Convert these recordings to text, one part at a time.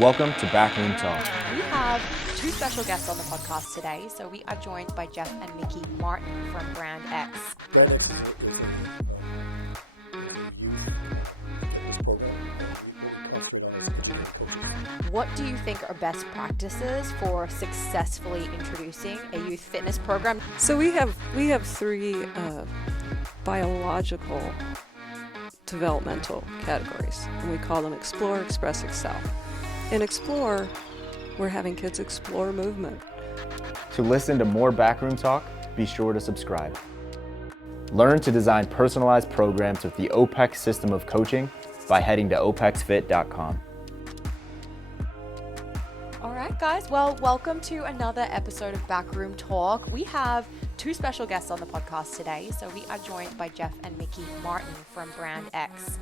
Welcome to Backroom Talk. We have two special guests on the podcast today. So we are joined by Jeff and Mikki Martin from Brand X. Brand X is a fitness program, and we concentrate on as educating coaches. What do you think are best practices for successfully introducing a youth fitness program? So we have three biological developmental categories, and we call them Explore, Express, Excel. In Explore, we're having kids explore movement. To listen to more Backroom Talk, be sure to subscribe. Learn to design personalized programs with the OPEX system of coaching by heading to opexfit.com. All right, guys. Well, welcome to another episode of Backroom Talk. We have two special guests on the podcast today. So we are joined by Jeff and Mikki Martin from Brand X.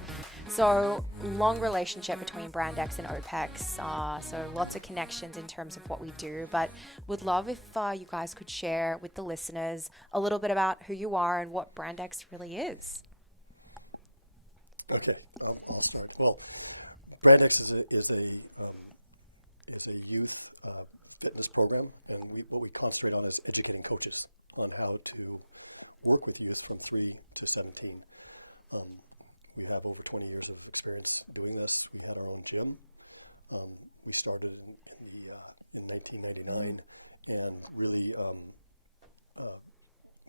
So long relationship between Brand X and OPEX. So lots of connections in terms of what we do, but would love if you guys could share with the listeners a little bit about who you are and what Brand X really is. Okay, I'll start. Well, Brand X is a youth fitness program, and what we concentrate on is educating coaches on how to work with youth from 3 to 17. We have over 20 years of experience doing this. We had our own gym. We started in 1999, and really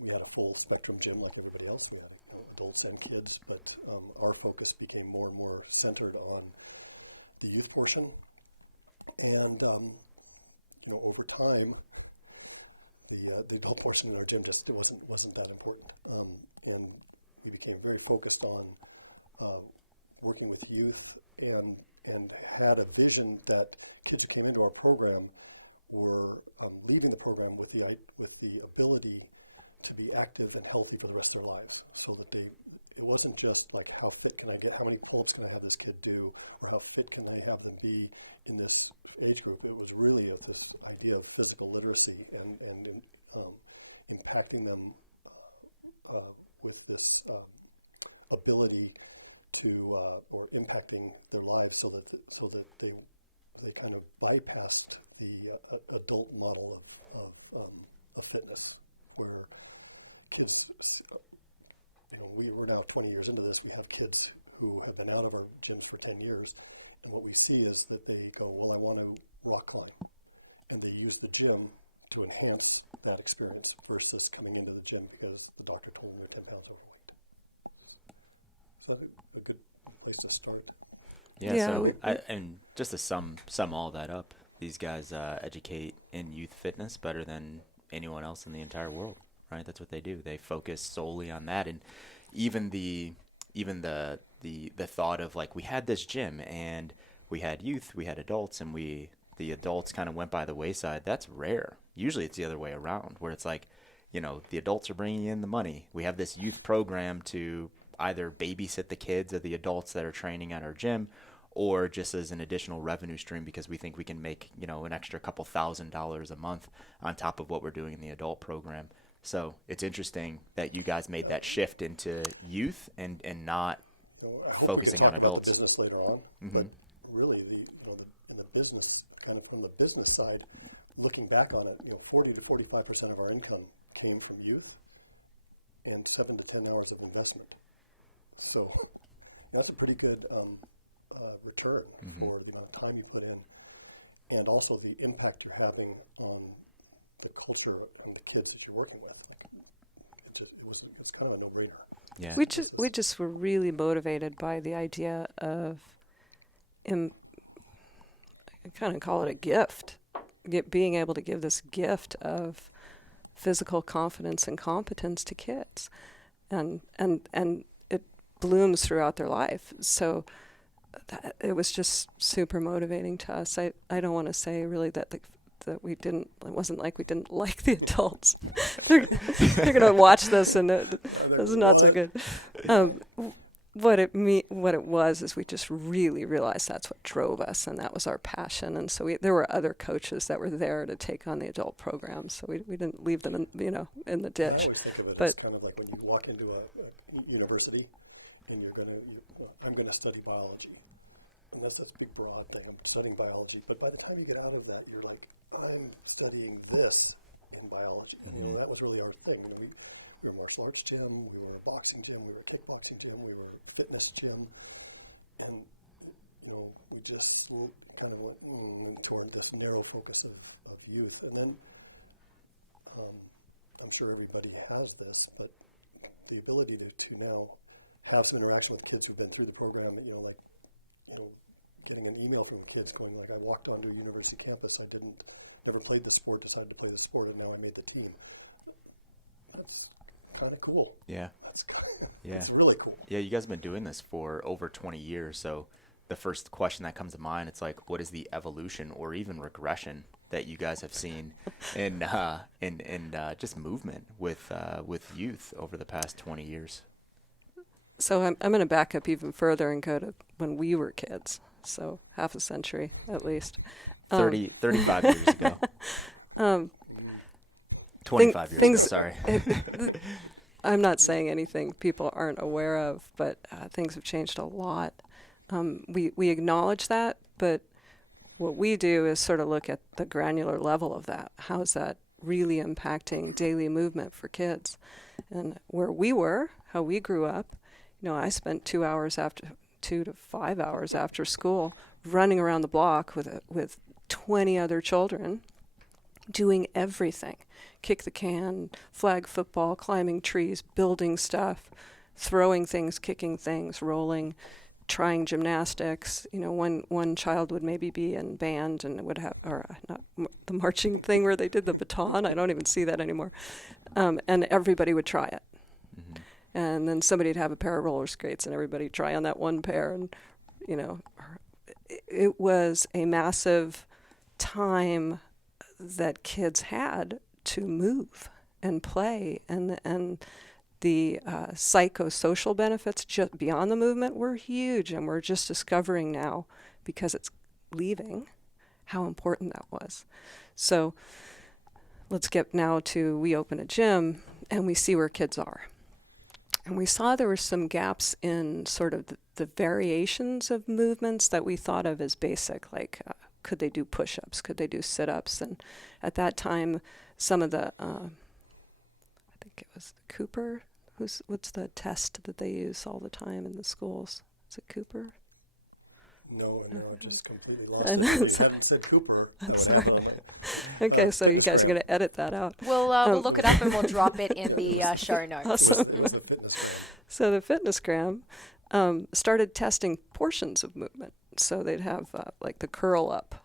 we had a full spectrum gym like everybody else. We had adults and kids, but our focus became more and more centered on the youth portion. And over time, the adult portion in our gym just wasn't that important, and we became very focused on working with youth, and had a vision that kids who came into our program were leaving the program with the ability to be active and healthy for the rest of their lives. So that it wasn't just like how fit can I get, how many pull-ups can I have this kid do, or how fit can I have them be in this age group. It was really this idea of physical literacy and impacting them with this ability to or impacting their lives so that they kind of bypassed the adult model of fitness, where kids, we're now 20 years into this. We have kids who have been out of our gyms for 10 years, and what we see is that they go, well, I want to rock climb, and they use the gym to enhance that experience versus coming into the gym because the doctor told them you're 10 pounds overweight. Is that a good place to start? And just to sum all that up, these guys educate in youth fitness better than anyone else in the entire world, right? That's what they do. They focus solely on that, and even the thought of like, we had this gym and we had youth, we had adults, and the adults kind of went by the wayside. That's rare. Usually it's the other way around, where it's like, the adults are bringing in the money. We have this youth program to either babysit the kids of the adults that are training at our gym, or just as an additional revenue stream because we think we can make, an extra couple $1,000s a month on top of what we're doing in the adult program. So it's interesting that you guys made that shift into youth and not focusing on adults. About the business later on, but really, in the business, kind of from the business side, looking back on it, 40 to 45% of our income came from youth, and 7 to 10 hours of investment. So that's a pretty good return for the amount of time you put in, and also the impact you're having on the culture and the kids that you're working with. It was kind of a no-brainer. Yeah. We just were really motivated by the idea of, I kind of call it a gift, being able to give this gift of physical confidence and competence to kids, and it blooms throughout their life. So it was just super motivating to us. I don't want to say really that we didn't. It wasn't like we didn't like the adults. they're going to watch this, and this is not so good. What it was is we just really realized that's what drove us, and that was our passion. And so there were other coaches that were there to take on the adult program, so we didn't leave them in the ditch. I always think of it as kind of like when you walk into a university and I'm going to study biology. and that's this big broad thing, I'm studying biology, but by the time you get out of that, you're like, I'm studying this in biology. You know, that was really our thing. You know, we were a martial arts gym, we were a boxing gym, we were a kickboxing gym, we were a fitness gym, and you know, we just kind of went toward this narrow focus of youth. And then I'm sure everybody has this, but the ability to now have some interaction with kids who've been through the program, getting an email from the kids going like, I walked onto a university campus, never played the sport, decided to play the sport, and now I made the team. That's kind of cool. Yeah. It's really cool. Yeah, you guys have been doing this for over 20 years, so the first question that comes to mind, it's like, what is the evolution or even regression that you guys have seen in just movement with youth over the past 20 years? So I'm going to back up even further and go to when we were kids, so half a century at least. 35 years ago. 25 years ago, sorry. I'm not saying anything people aren't aware of, but things have changed a lot. We acknowledge that, but what we do is sort of look at the granular level of that. How is that really impacting daily movement for kids? And where we were, how we grew up, I spent 2 to 5 hours after school running around the block with 20 other children doing everything. Kick the can, flag football, climbing trees, building stuff, throwing things, kicking things, rolling, trying gymnastics. One child would maybe be in band and would have, or not the marching thing where they did the baton. I don't even see that anymore. And everybody would try it. Mm-hmm. And then somebody'd have a pair of roller skates and everybody try on that one pair. And, it was a massive time that kids had to move and play, and the psychosocial benefits just beyond the movement were huge, and we're just discovering now, because it's leaving, how important that was. So let's get now to, we open a gym and we see where kids are. And we saw there were some gaps in sort of the variations of movements that we thought of as basic, like could they do push-ups, could they do sit-ups? And at that time, some of the, I think it was Cooper, what's the test that they use all the time in the schools? Is it Cooper? No, I just completely lost it. You hadn't said Cooper. I'm sorry. Okay, so you guys are going to edit that out. We'll look it up and we'll drop it in the show notes. Awesome. It was the fitness. So the Fitnessgram started testing portions of movement. So they'd have like the curl up,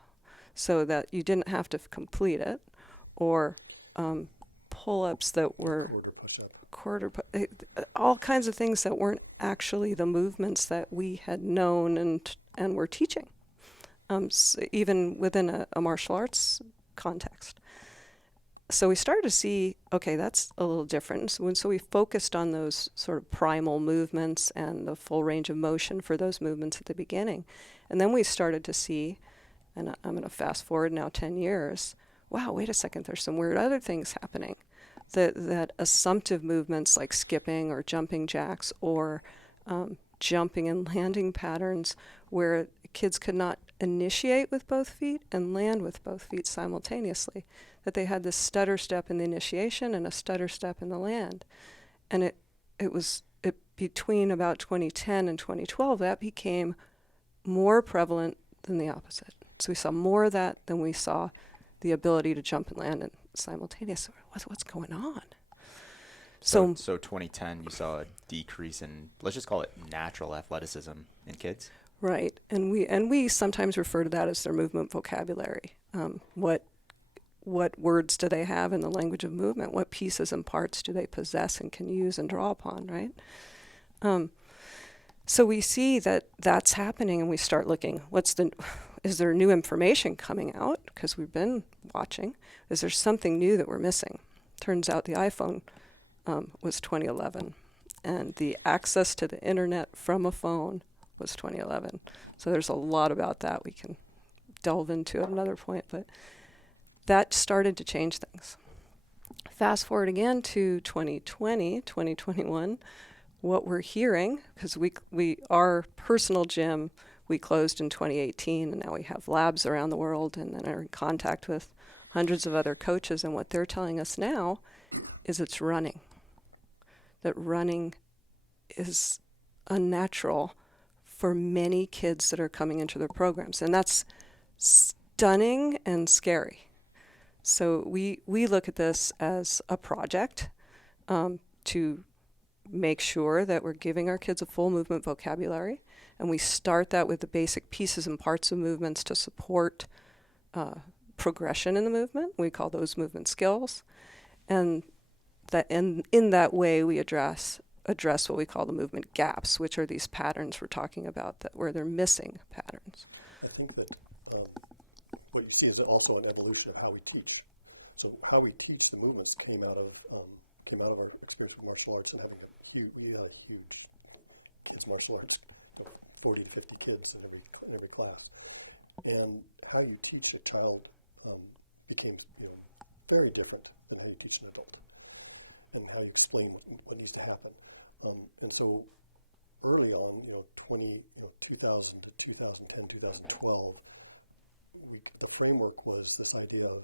so that you didn't have to complete it, or pull-ups that were all kinds of things that weren't actually the movements that we had known and were teaching, so even within a martial arts context. So we started to see, okay, that's a little different. So we focused on those sort of primal movements and the full range of motion for those movements at the beginning. And then we started to see, and I'm going to fast forward now 10 years, wow, wait a second, there's some weird other things happening. That assumptive movements like skipping or jumping jacks or jumping and landing patterns where kids could not initiate with both feet and land with both feet simultaneously, that they had this stutter step in the initiation and a stutter step in the land. And it was between about 2010 and 2012, that became more prevalent than the opposite. So we saw more of that than we saw the ability to jump and land simultaneously. What's going on? So 2010, you saw a decrease in, let's just call it natural athleticism in kids. Right, and we sometimes refer to that as their movement vocabulary. What words do they have in the language of movement? What pieces and parts do they possess and can use and draw upon? Right. So we see that that's happening, and we start looking. Is there new information coming out? Because we've been watching. Is there something new that we're missing? Turns out the iPhone was 2011, and the access to the internet from a phone was 2011. So there's a lot about that we can delve into at another point, but that started to change things. Fast forward again to 2020, 2021, what we're hearing, because our personal gym, we closed in 2018, and now we have labs around the world and then are in contact with hundreds of other coaches. And what they're telling us now is it's running. That running is unnatural for many kids that are coming into their programs. And that's stunning and scary. So we look at this as a project to make sure that we're giving our kids a full movement vocabulary. And we start that with the basic pieces and parts of movements to support progression in the movement. We call those movement skills. And that in that way, we address what we call the movement gaps, which are these patterns we're talking about where they're missing patterns. I think that what you see is also an evolution of how we teach. So how we teach the movements came out of our experience with martial arts and having a huge kids martial arts, 40 to 50 kids in every class, and how you teach a child became very different than how you teach an adult, and how you explain what needs to happen. And so early on, 2000 to 2010, 2012, the framework was this idea of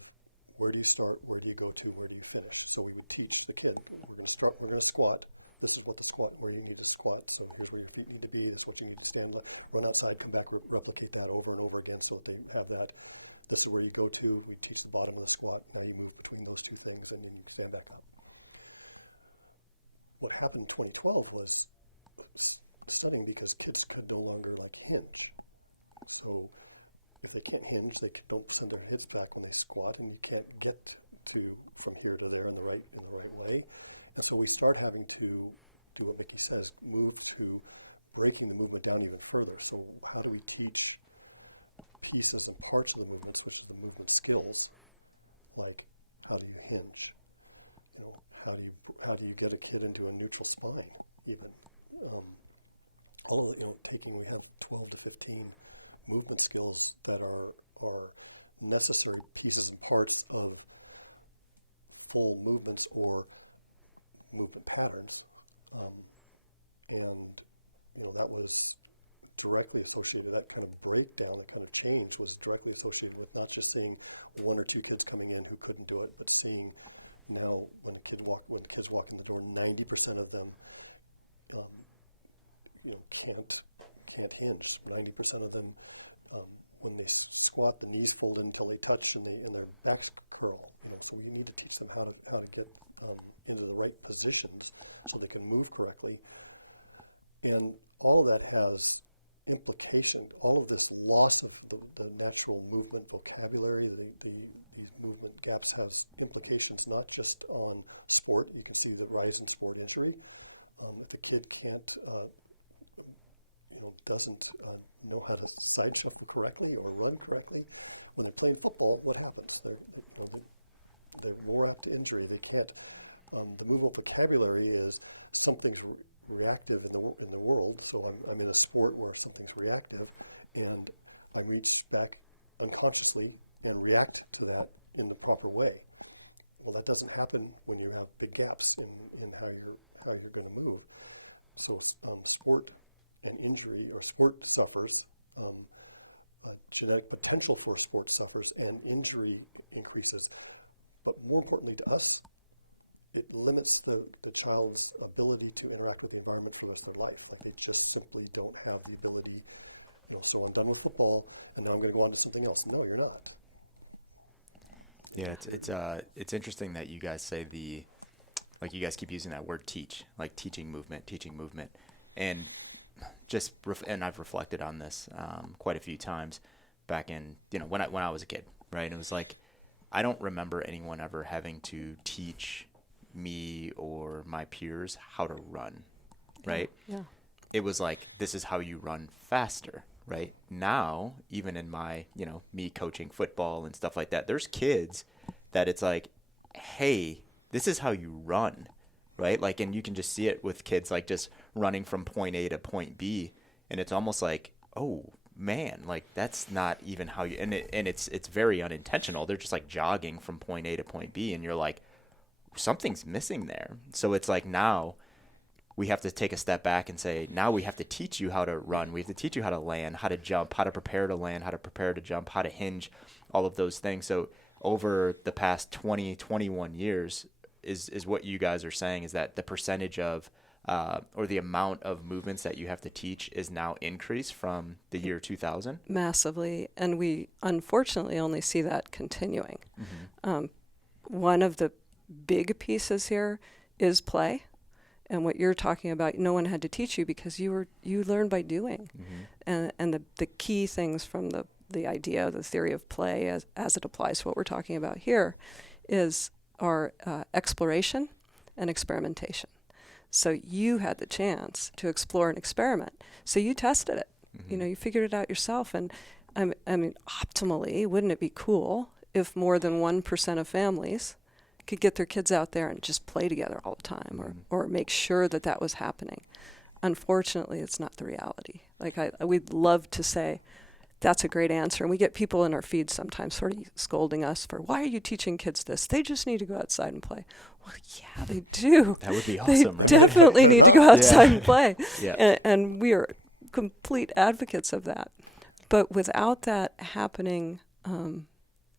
where do you start, where do you go to, where do you finish. So we would teach the kid, we're going to squat. This is what the squat, where you need to squat. So here's where your feet need to be. This is what you need to stand up. Run outside, come back, replicate that over and over again so that they have that. This is where you go to. We teach the bottom of the squat. Now you move between those two things and then you stand back up. What happened in 2012 was stunning because kids could no longer hinge. So if they can't hinge, they don't send their hips back when they squat, and you can't get to from here to there in the right way. And so we start having to do what Mikki says, move to breaking the movement down even further. So how do we teach pieces and parts of the movements, which is the movement skills, like how do you hinge? How do you get a kid into a neutral spine? Even all of it. We have 12 to 15 movement skills that are necessary pieces and parts of full movements or movement patterns, and that was directly associated. That kind of breakdown, that kind of change, was directly associated with not just seeing one or two kids coming in who couldn't do it, but seeing now when kids walk in the door, 90% of them can't hinge. 90% of them, when they squat, the knees fold in until they touch and their backs curl. So we need to teach them how to get into the right positions so they can move correctly. And all of that has implication. All of this loss of the natural movement vocabulary, these movement gaps, has implications not just on sport. You can see the rise in sport injury. If the kid doesn't know how to side shuffle correctly or run correctly, when they play football, what happens? They're more apt to injury. They can't. The movement vocabulary is something's reactive in the world. So I'm in a sport where something's reactive, and I reach back unconsciously and react to that in the proper way. Well, that doesn't happen when you have big gaps in how you're going to move. So sport and injury, or sport suffers, genetic potential for sport suffers, and injury increases. But more importantly to us, it limits the child's ability to interact with the environment for the rest of their life. They just simply don't have the ability, so I'm done with football, and now I'm going to go on to something else. No, you're not. Yeah, it's interesting that you guys say you guys keep using that word teach, like teaching movement, and and I've reflected on this quite a few times back in when I was a kid, right? And it was like, I don't remember anyone ever having to teach me or my peers how to run, right? Yeah. It was like, this is how you run faster, right? Now, even in my, me coaching football and stuff like that, there's kids that it's like, hey, this is how you run, right? Like, and you can just see it with kids, like just running from point A to point B. And it's almost like, oh man, like that's not even how you, and it's very unintentional. They're just like jogging from point A to point B. And you're like, something's missing there. So it's like now we have to take a step back and say, now we have to teach you how to run. We have to teach you how to land, how to jump, how to prepare to land, how to prepare to jump, how to hinge, all of those things. So over the past 20, 21 years is what you guys are saying, is that the percentage of or the amount of movements that you have to teach is now increased from the year 2000? Massively. And we unfortunately only see that continuing. One of the big pieces here is play. And what you're talking about, no one had to teach you because you learned by doing. And the key things from the idea, the theory of play as it applies to what we're talking about here is our exploration and experimentation. So you had the chance to explore and experiment. So you tested it. You figured it out yourself. And I mean, optimally, wouldn't it be cool if more than 1% of families could get their kids out there and just play together all the time, or make sure that was happening? Unfortunately, it's not the reality. Like we'd love to say, that's a great answer. And we get people in our feed sometimes sort of scolding us for, why are you teaching kids this? They just need to go outside and play. Well, yeah, they do. That would be awesome, they right? definitely need to go outside and play. Yeah. And we are complete advocates of that. But without that happening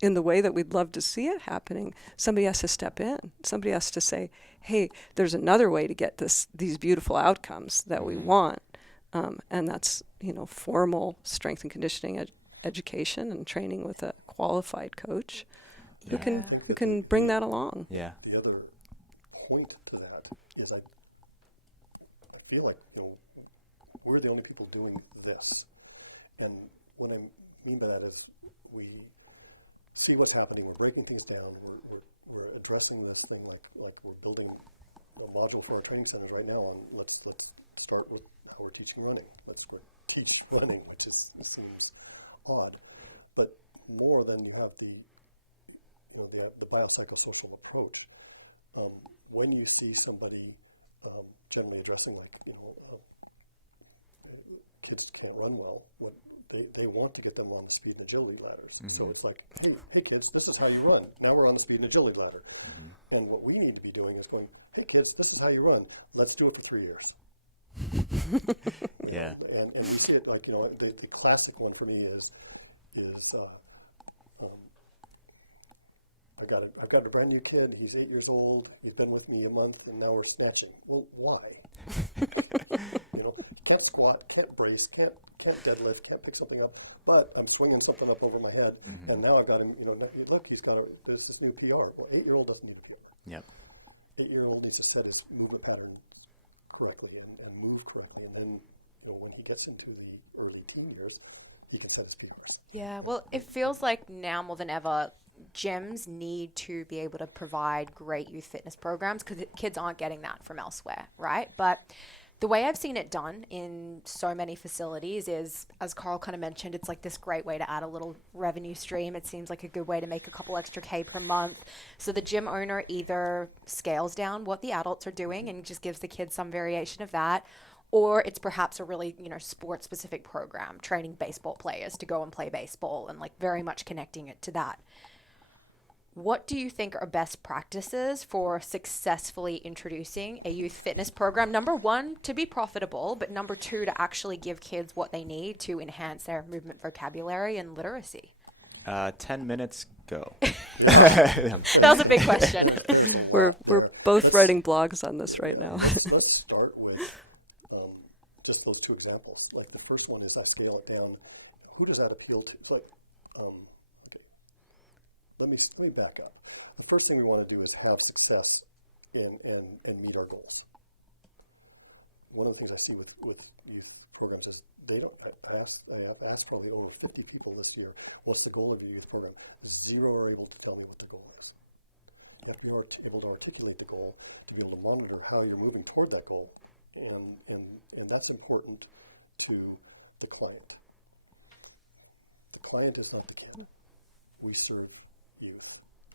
in the way that we'd love to see it happening, somebody has to step in. Somebody has to say, hey, there's another way to get these beautiful outcomes that we want. And that's, formal strength and conditioning education and training with a qualified coach who can bring that along. Yeah. The other point to that is I feel like we're the only people doing this. And what I mean by that is we see what's happening, we're breaking things down, we're addressing this thing like we're building a module for our training centers right now on let's start with how we're teaching running. Let's teach running, which seems odd, but more than you have the biopsychosocial approach. When you see somebody generally addressing kids can't run well, they want to get them on the speed and agility ladders. So it's like, hey kids, this is how you run. Now we're on the speed and agility ladder. And what we need to be doing is going, hey kids, this is how you run. Let's do it for 3 years. Yeah. And you see it like, the classic one for me is I've got a brand new kid. He's 8 years old. He's been with me a month, and now we're snatching. Well, why? Can't squat, can't brace, can't deadlift, can't pick something up. But I'm swinging something up over my head, and now I got him. Look, there's this new PR. Well, 8-year-old doesn't need a PR. Yep. 8-year-old needs to set his movement pattern correctly and move correctly, and then when he gets into the early teen years, he can set his PRs. Yeah, well, it feels like now more than ever, gyms need to be able to provide great youth fitness programs because kids aren't getting that from elsewhere, right? But the way I've seen it done in so many facilities is, as Carl kind of mentioned, it's like this great way to add a little revenue stream. It seems like a good way to make a couple extra K per month. So the gym owner either scales down what the adults are doing and just gives the kids some variation of that, or it's perhaps a really, sport specific program, training baseball players to go and play baseball and like very much connecting it to that. What do you think are best practices for successfully introducing a youth fitness program? Number one, to be profitable, but number two, to actually give kids what they need to enhance their movement vocabulary and literacy. 10 minutes, go. That was a big question. We're both writing blogs on this right now. Let's start with just those two examples. Like the first one is I scale it down. Who does that appeal to? So, Let me back up. The first thing we want to do is have success and meet our goals. One of the things I see with youth programs is they don't. I asked probably over 50 people this year, what's the goal of your youth program? 0 are able to tell me what the goal is. You have to be able to articulate the goal, to be able to monitor how you're moving toward that goal, and that's important to the client. The client is not the kid. We serve youth.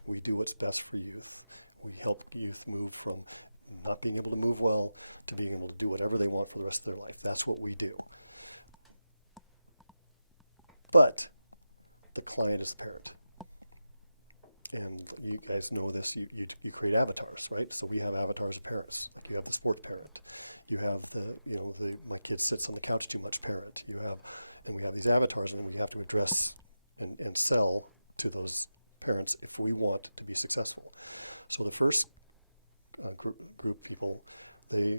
We do what's best for youth. We help youth move from not being able to move well to being able to do whatever they want for the rest of their life. That's what we do. But the client is the parent. And you guys know this, you create avatars, right? So we have avatars of parents. Like you have the sport parent. You have my kid sits on the couch too much parent. We have these avatars, and we have to address and sell to those parents if we want to be successful. So the first group people, they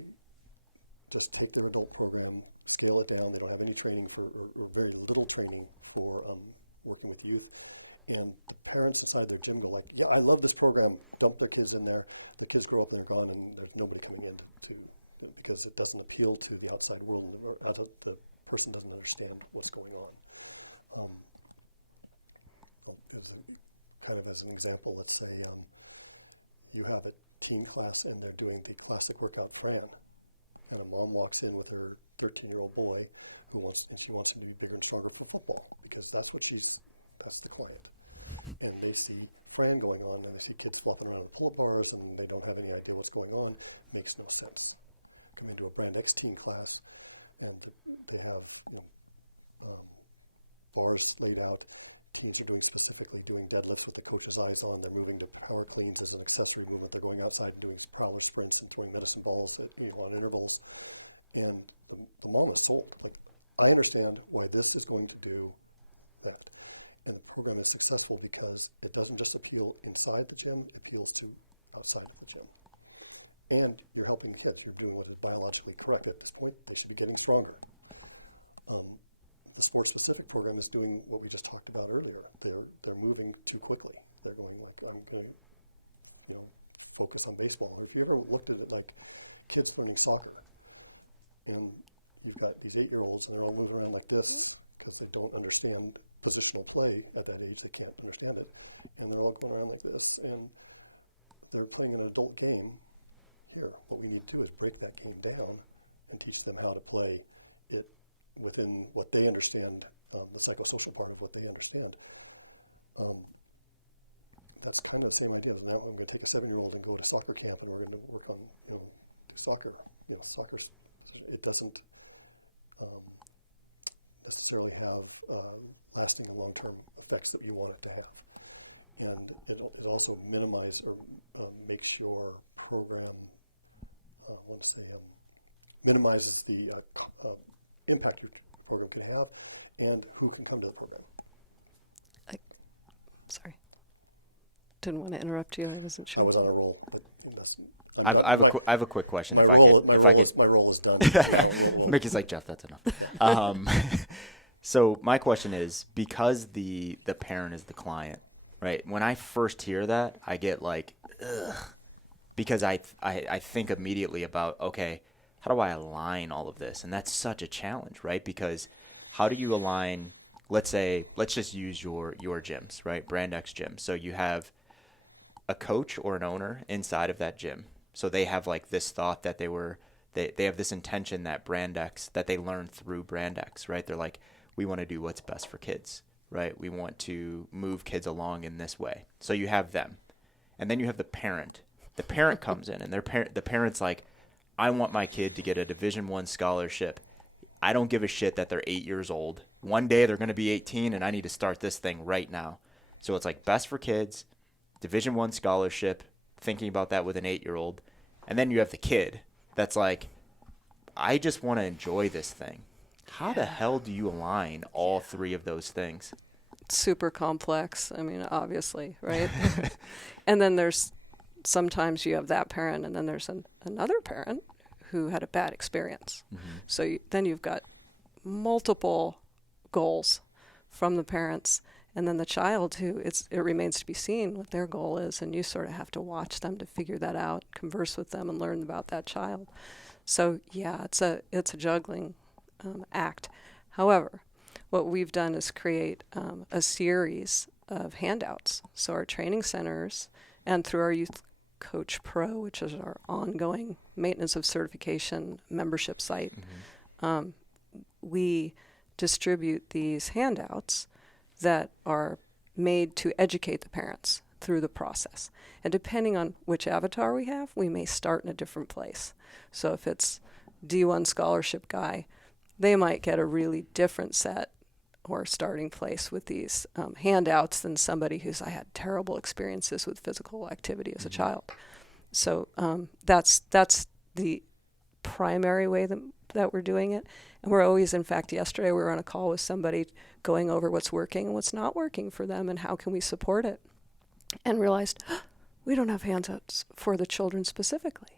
just take their adult program, scale it down. They don't have any training or very little training for working with youth. And the parents inside their gym go like, yeah, I love this program. Dump their kids in there. The kids grow up and they're gone, and there's nobody coming in because it doesn't appeal to the outside world. The person doesn't understand what's going on. Kind of as an example, let's say you have a teen class and they're doing the classic workout Fran, and a mom walks in with her 13-year-old boy she wants him to be bigger and stronger for football because that's the client. And they see Fran going on, and they see kids flopping around with pull-up bars, and they don't have any idea what's going on. Makes no sense. Come into a Brand X teen class, and they have bars laid out. Teens are specifically doing deadlifts with the coach's eyes on. They're moving to power cleans as an accessory movement. They're going outside and doing power sprints and throwing medicine balls on intervals. And the mom is sold. Like, I understand why this is going to do that. And the program is successful because it doesn't just appeal inside the gym, it appeals to outside of the gym. And you're helping the kids. You're doing what is biologically correct at this point. They should be getting stronger. The sport-specific program is doing what we just talked about earlier. They're moving too quickly. They're going, look, I'm going to focus on baseball. Have you ever looked at it like kids playing soccer? And you've got these 8-year-olds, and they're all moving around like this because they don't understand positional play at that age. They can't understand it. And they're all going around like this, and they're playing an adult game here. What we need to do is break that game down and teach them how to play it within what they understand, the psychosocial part of what they understand. That's kind of the same idea. Now I'm going to take a 7-year-old and go to soccer camp, and we're going to work on do soccer. Soccer, it doesn't necessarily have lasting long-term effects that you want it to have. And it also minimizes or makes your program, minimizes the impact your program can have and who can come to the program. Sorry. Didn't want to interrupt you. I wasn't sure. I was on a roll. I have a quick question. My role is done. Mickey's like, Jeff, that's enough. So my question is, because the parent is the client, right? When I first hear that, I get like, ugh, because I think immediately about, okay, how do I align all of this? And that's such a challenge, right? Because how do you align, let's just use your gyms, right? Brand X gym. So you have a coach or an owner inside of that gym. So they have like this thought that they have this intention that Brand X, that they learned through Brand X, right? They're like, we want to do what's best for kids, right? We want to move kids along in this way. So you have them. And then you have the parent. The parent comes in, and the parent's like, I want my kid to get a Division I scholarship. I don't give a shit that they're 8 years old. One day they're going to be 18, and I need to start this thing right now. So it's like best for kids, Division I scholarship, thinking about that with an 8-year-old. And then you have the kid that's like, I just want to enjoy this thing. How the hell do you align all three of those things? Super complex. I mean, obviously, right? And then there's sometimes you have that parent, and then there's another parent who had a bad experience. Mm-hmm. So then you've got multiple goals from the parents, and then the child who it remains to be seen what their goal is, and you sort of have to watch them to figure that out, converse with them, and learn about that child. So yeah, it's a juggling act. However, what we've done is create a series of handouts. So our training centers, and through our Youth Coach Pro, which is our ongoing maintenance of certification membership site, mm-hmm. We distribute these handouts that are made to educate the parents through the process. And depending on which avatar we have, we may start in a different place. So if it's D1 scholarship guy, they might get a really different set or starting place with these handouts than somebody I had terrible experiences with physical activity as a child. So that's the primary way that we're doing it. And we're always, in fact, yesterday we were on a call with somebody going over what's working and what's not working for them and how can we support it. And realized, we don't have handouts for the children specifically.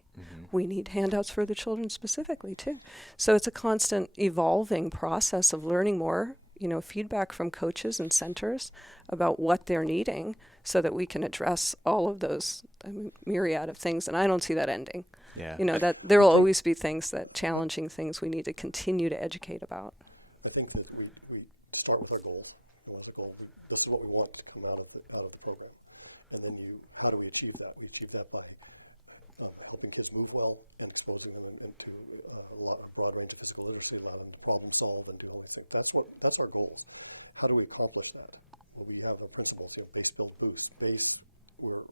We need handouts for the children specifically too. So it's a constant evolving process of learning more, feedback from coaches and centers about what they're needing so that we can address all of those myriad of things. And I don't see that ending. Yeah. That there will always be challenging things we need to continue to educate about. I think that we start with our goals. As a goal, this is what we want to come out of the program. And then how do we achieve that? We achieve that by helping kids move well and exposing them into a broad range of physical literacy, allow them to problem solve and do all these things. That's our goals. How do we accomplish that? Well, we have principles, base, build, boost. Base, we're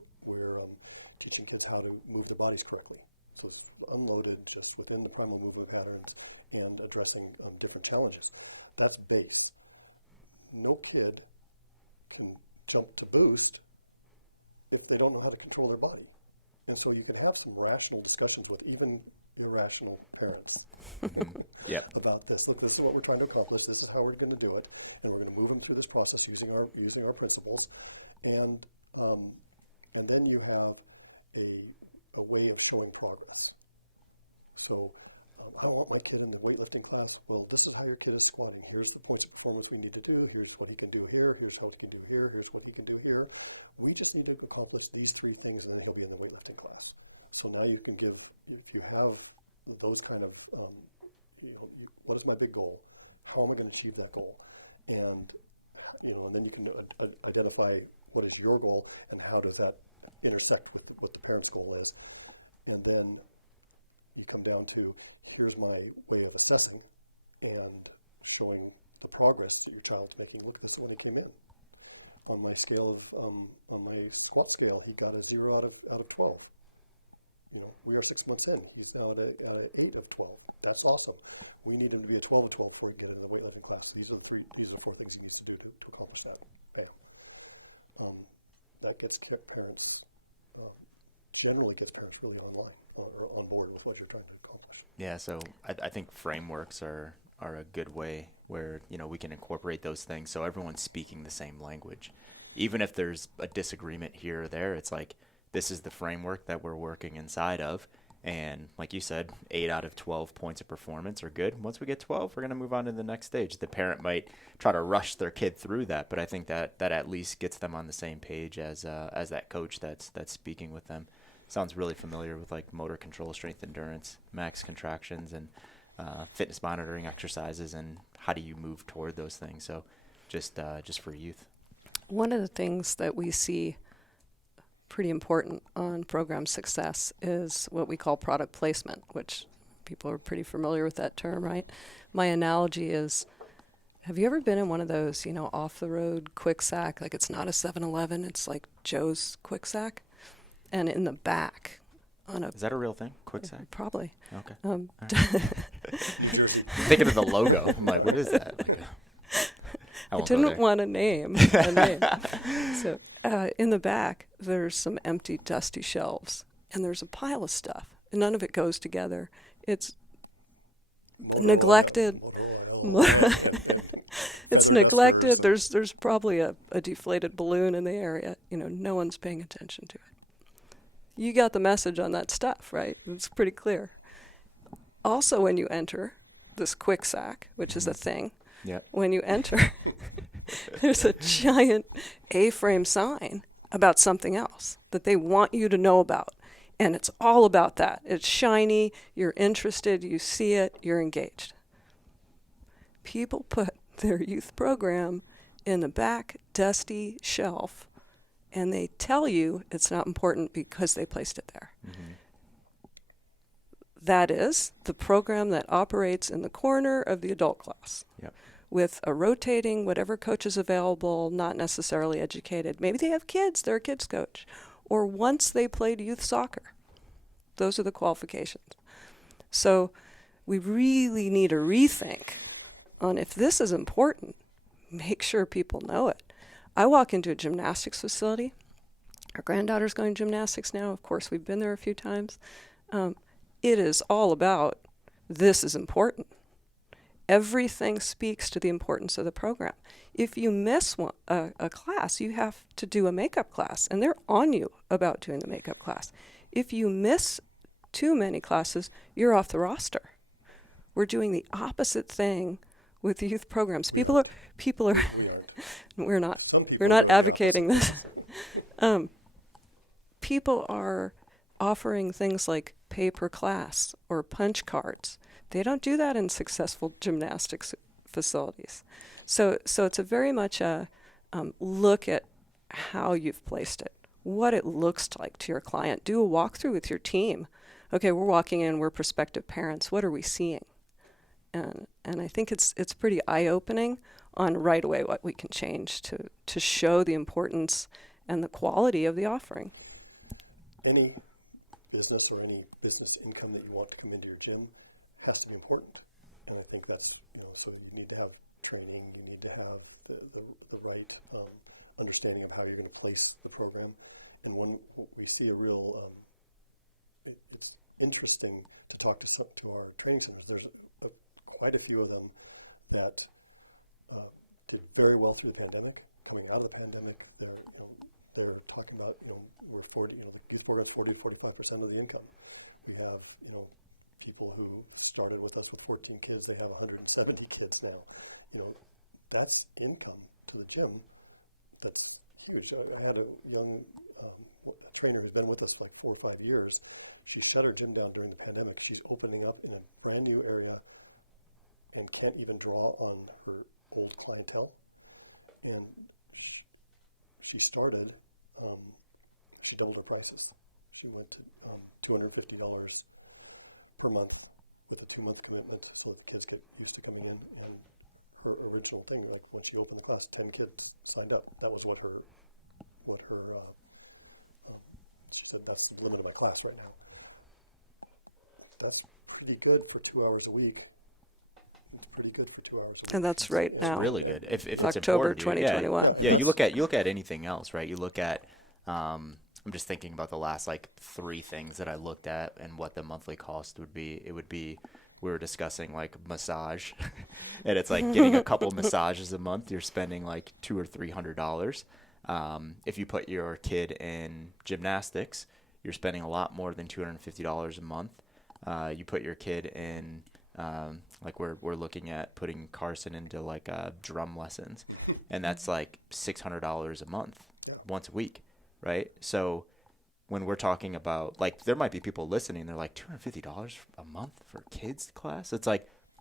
teaching kids how to move their bodies correctly. So it's unloaded just within the primal movement patterns and addressing different challenges. That's base. No kid can jump to boost if they don't know how to control their body. And so you can have some rational discussions with even irrational parents about this. Look, this is what we're trying to accomplish. This is how we're going to do it, and we're going to move them through this process using our principles. And then you have a way of showing progress. So I want my kid in the weightlifting class. Well, this is how your kid is squatting. Here's the points of performance we need to do. Here's what he can do here. Here's what he can do here. Here's what he can do here. We just need to accomplish these three things, and then he'll be in the weightlifting class. So now you can give, if you have those kind of, what is my big goal? How am I going to achieve that goal? And, and then you can identify what is your goal and how does that intersect with what the parent's goal is. And then you come down to, here's my way of assessing and showing the progress that your child's making. Look, this is when he came in. On my scale of, on my squat scale, he got a 0 out of 12. We are 6 months in. He's now at a 8 of 12. That's awesome. We need him to be a 12 of 12 before we get into the weightlifting class. These are the 4 things he needs to do to accomplish that. Bam. That gets parents, generally gets parents really online or on board with what you're trying to accomplish. Yeah, so I think frameworks are a good way where, we can incorporate those things so everyone's speaking the same language. Even if there's a disagreement here or there, it's like, this is the framework that we're working inside of. And like you said, 8 out of 12 points of performance are good. Once we get 12, we're going to move on to the next stage. The parent might try to rush their kid through that, but I think that at least gets them on the same page as that coach that's speaking with them. Sounds really familiar with like motor control, strength, endurance, max contractions, and fitness monitoring exercises, and how do you move toward those things. So just for youth. One of the things that we see pretty important on program success is what we call product placement, which people are pretty familiar with that term, right? My analogy is, have you ever been in one of those, off-the-road quick sack? Like it's not a 7-Eleven, it's like Joe's quick sack. And in the back, is that a real thing? Quick sack? Probably. Okay. Thinking of the logo. I'm like, what is that? I didn't want to name. So in the back, there's some empty, dusty shelves, and there's a pile of stuff, and none of it goes together. It's neglected. It's neglected. There's probably a deflated balloon in the area. No one's paying attention to it. You got the message on that stuff, right? It's pretty clear. Also, when you enter this quick sack, which is a thing, when you enter, there's a giant A-frame sign about something else that they want you to know about. And it's all about that. It's shiny, you're interested, you see it, you're engaged. People put their youth program in the back dusty shelf, and they tell you it's not important because they placed it there. Mm-hmm. That is the program that operates in the corner of the adult class. Yep. With a rotating, whatever coach is available, not necessarily educated. Maybe they have kids, they're a kids coach. Or once they played youth soccer. Those are the qualifications. So we really need a rethink on if this is important, make sure people know it. I walk into a gymnastics facility. Our granddaughter's going to gymnastics now. Of course, we've been there a few times. It is all about this is important. Everything speaks to the importance of the program. If you miss a class, you have to do a makeup class, and they're on you about doing the makeup class. If you miss too many classes, you're off the roster. We're doing the opposite thing with the youth programs. People are we're not advocating this. People are offering things like pay per class or punch cards. They don't do that in successful gymnastics facilities. So it's a very much a look at how you've placed it, what it looks like to your client. Do a walkthrough with your team. Okay, we're walking in, we're prospective parents. What are we seeing? And I think it's pretty eye-opening on right away what we can change to show the importance and the quality of the offering. Any business or any business income that you want to come into your gym has to be important. And I think that's, so you need to have training, you need to have the right understanding of how you're going to place the program. And when we see a real, it's interesting to talk to our training centers. There's quite a few of them that did very well through the pandemic. Coming out of the pandemic, they're talking about, we're 40, the youth program's 40 to 45% of the income. We have, people who started with us with 14 kids, they have 170 kids now. That's income to the gym. That's huge. I had a young trainer who's been with us for like 4 or 5 years. She shut her gym down during the pandemic. She's opening up in a brand new area and can't even draw on her old clientele. And she started, she doubled her prices. She went to $250 per month with a 2-month commitment, so the kids get used to coming in. And her original thing, like when she opened the class, 10 kids signed up. That was what her she said, that's the limit of my class right now. That's pretty good for 2 hours a week. It's pretty good for 2 hours a week. And that's right It's now. really good. If it's October important to you. 2021. Yeah, you look at anything else, right? You look at I'm just thinking about the last 3 things that I looked at and what the monthly cost would be. It would be, we were discussing massage, and it's getting a couple massages a month. You're spending $200 or $300. If you put your kid in gymnastics, you're spending a lot more than $250 a month. You put your kid in we're looking at putting Carson into drum lessons, and that's $600 a month, once a week. Right. So when we're talking about there might be people listening, they're $250 a month for kids class. It's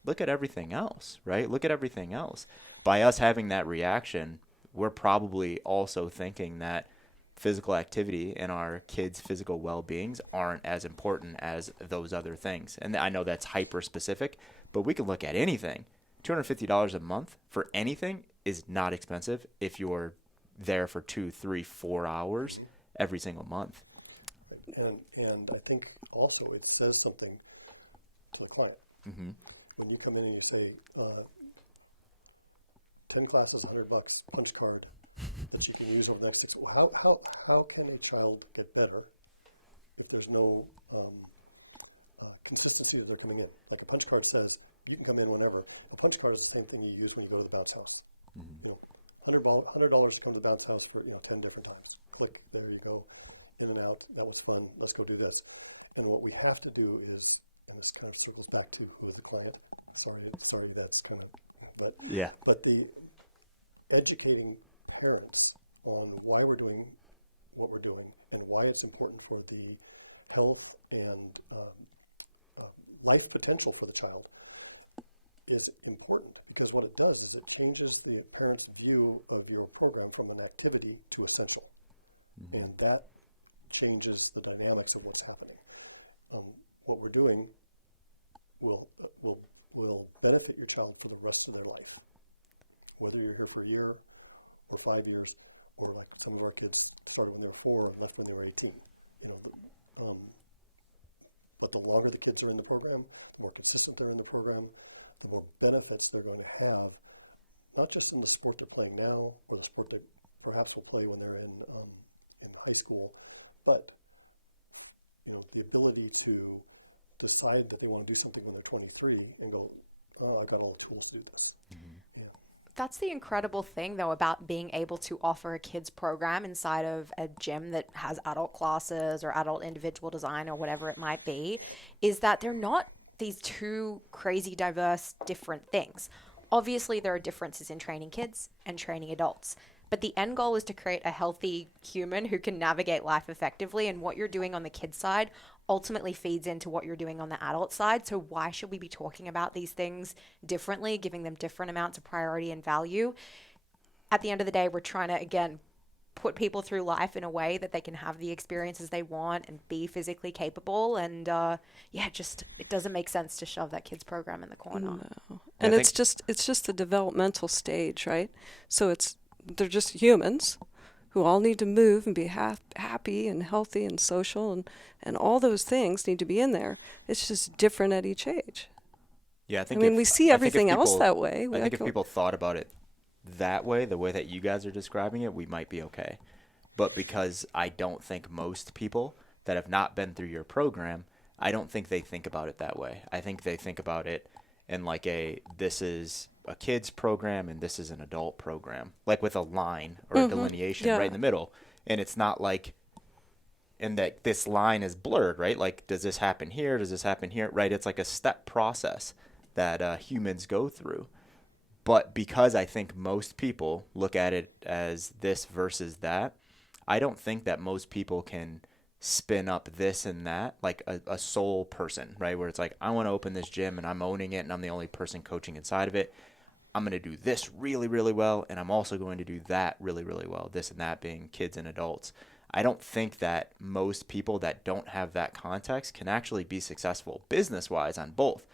look at everything else, right? Look at everything else. By us having that reaction, we're probably also thinking that physical activity and our kids' physical well-beings aren't as important as those other things. And I know that's hyper specific, but we can look at anything. $250 a month for anything is not expensive if you're there for 2, 3, 4 hours every single month. And I think also it says something to the client. Mm-hmm. When you come in and you say, 10 classes, $100, punch card that you can use over the next 6 months. How can a child get better if there's no consistency that they're coming in? Like a punch card says, you can come in whenever. A punch card is the same thing you use when you go to the bounce house. Mm-hmm. $100 to come to the bounce house for 10 different times. Click, there you go, in and out. That was fun. Let's go do this. And what we have to do is, and this kind of circles back to who is the client. Sorry, that's kind of, but the educating parents on why we're doing what we're doing and why it's important for the health and life potential for the child is important, because what it does is it changes the parent's view of your program from an activity to essential. Mm-hmm. And that changes the dynamics of what's happening. What we're doing will benefit your child for the rest of their life. Whether you're here for a year or 5 years, or like some of our kids started when they were 4 and left when they were 18. But the longer the kids are in the program, the more consistent they're in the program, the more benefits they're going to have, not just in the sport they're playing now or the sport they perhaps will play when they're in high school, but the ability to decide that they want to do something when they're 23 and go, oh, I got all the tools to do this. Yeah. That's the incredible thing, though, about being able to offer a kids program inside of a gym that has adult classes or adult individual design or whatever it might be, is that they're not these two crazy diverse different things. Obviously, there are differences in training kids and training adults, but the end goal is to create a healthy human who can navigate life effectively, and what you're doing on the kids side ultimately feeds into what you're doing on the adult side. So why should we be talking about these things differently, giving them different amounts of priority and value? At the end of the day, we're trying to, again, put people through life in a way that they can have the experiences they want and be physically capable. And it doesn't make sense to shove that kids program in the corner. No. And it's just the developmental stage, right? So they're just humans who all need to move and be happy and healthy and social, and all those things need to be in there. It's just different at each age. Yeah, we see everything else that way. I think if people thought about it that way, the way that you guys are describing it, we might be okay. But because I don't think most people that have not been through your program, I don't think they think about it that way. I think they think about it in like this is a kids program and this is an adult program, like with a line or a delineation right in the middle. And it's not like, and that this line is blurred, right? Like, does this happen here? Does this happen here? Right? It's like a step process that humans go through. But because I think most people look at it as this versus that, I don't think that most people can spin up this and that like a sole person, right? Where it's like, I want to open this gym and I'm owning it and I'm the only person coaching inside of it. I'm going to do this really, really well, and I'm also going to do that really, really well, this and that being kids and adults. I don't think that most people that don't have that context can actually be successful business-wise on both.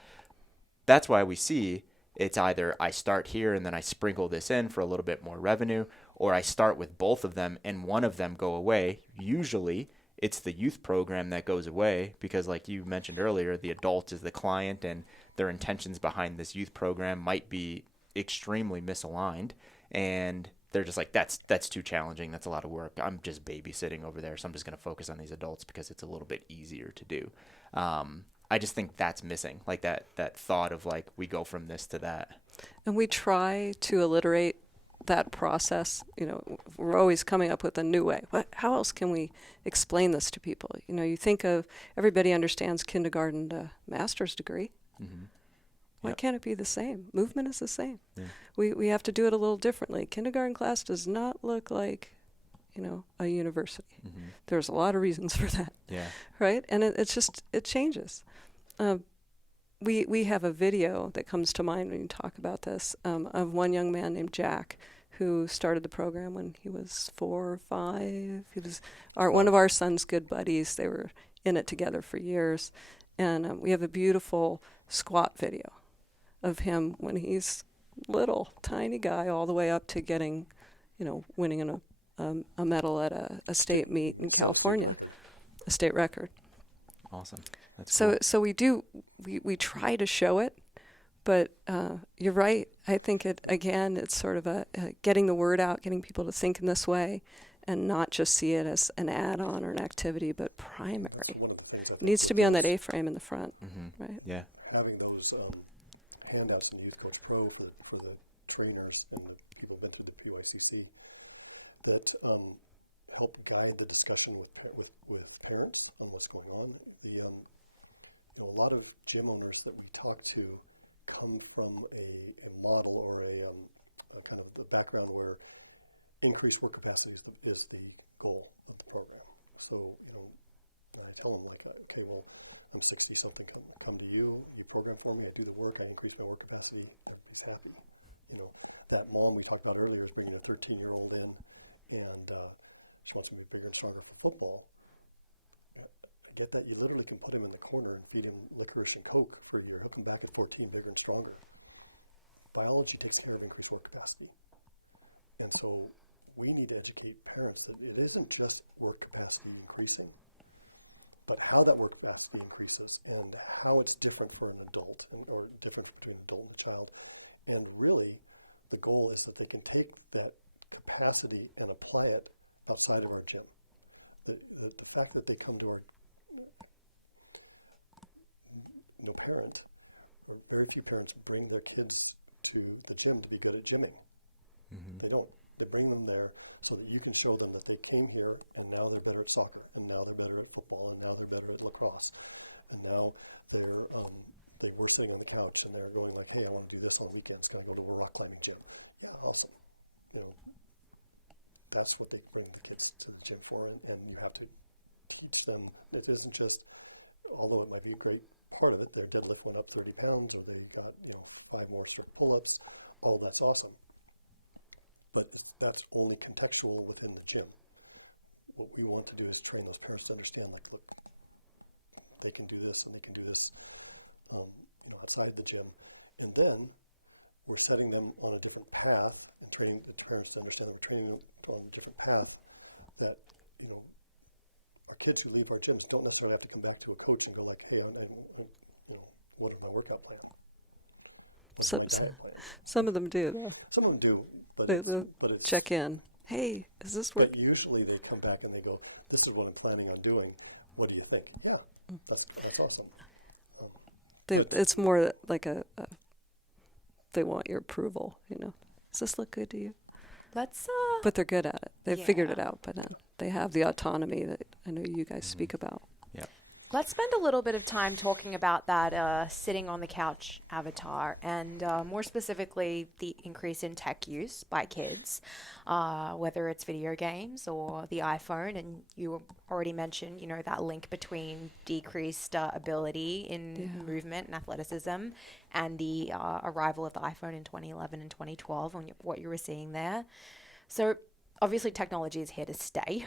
That's why we see it's either I start here and then I sprinkle this in for a little bit more revenue, or I start with both of them and one of them go away. Usually it's the youth program that goes away because, like you mentioned earlier, the adult is the client and their intentions behind this youth program might be extremely misaligned, and they're just like, that's too challenging, that's a lot of work, I'm just babysitting over there, so I'm just going to focus on these adults because it's a little bit easier to do. I just think that's missing, like that thought of like we go from this to that, and we try to alliterate that process. We're always coming up with a new way. How else can we explain this to people? You think of, everybody understands kindergarten to master's degree. Why can't it be the same? Movement is the same. Yeah. We have to do it a little differently. Kindergarten class does not look like, a university. There's a lot of reasons for that. Yeah. Right? And it changes. We have a video that comes to mind when you talk about this, of one young man named Jack who started the program when he was 4 or 5. He was one of our son's good buddies. They were in it together for years. And we have a beautiful squat video of him when he's little, tiny guy, all the way up to getting, winning a medal at a state meet in California, a state record. Awesome. That's cool. So we try to show it, but you're right. I think it's sort of a getting the word out, getting people to think in this way, and not just see it as an add-on or an activity, but primary. It needs to be on that A-frame in the front, right? Yeah. Having those handouts in the Youth Coach Pro for the trainers and the people who've been through the PYCC that help guide the discussion with parents on what's going on. A lot of gym owners that we talk to come from a model or a kind of the background where increased work capacity is the goal of the program. So, and I tell them like, okay, well, I'm 60-something, come to you, you program for me, I do the work, I increase my work capacity, everybody's happy. That mom we talked about earlier is bringing a 13-year-old in, and she wants to be bigger and stronger for football. I get that. You literally can put him in the corner and feed him licorice and Coke for a year. He'll come back at 14 bigger and stronger. Biology takes care of increased work capacity. And so we need to educate parents that it isn't just work capacity increasing, but how that work capacity increases and how it's different for an adult or different between an adult and a child. And really, the goal is that they can take that capacity and apply it outside of our gym. The fact that they come to our no parent, or very few parents, bring their kids to the gym to be good at gymming. They don't. They bring them there so that you can show them that they came here and now they're better at soccer, and now they're better at football, and now they're better at lacrosse, and now they were sitting on the couch and they're going like, hey, I want to do this on the weekends. Can I go to a rock climbing gym? Yeah, awesome. That's what they bring the kids to the gym for, and you have to teach them. It isn't just, although it might be a great part of it, their deadlift went up 30 pounds, or they've got 5 more strict pull-ups. All that's awesome, but that's only contextual within the gym. What we want to do is train those parents to understand, like, look, they can do this and they can do this, outside the gym, and then we're setting them on a different path and training the parents to understand that we're training them on a different path. That our kids who leave our gyms don't necessarily have to come back to a coach and go like, hey, what is my workout plan? Some of them do, though. Some of them do, but it's check in. Hey, is this work? But usually they come back and they go, this is what I'm planning on doing. What do you think? Yeah, that's awesome. It's more like they want your approval, Does this look good to you? But they're good at it. They've figured it out by then. They have the autonomy that I know you guys speak about. Yeah. Let's spend a little bit of time talking about that sitting on the couch avatar, and more specifically the increase in tech use by kids, whether it's video games or the iPhone. And you already mentioned, that link between decreased ability in movement and athleticism and the arrival of the iPhone in 2011 and 2012, and what you were seeing there. So obviously, technology is here to stay.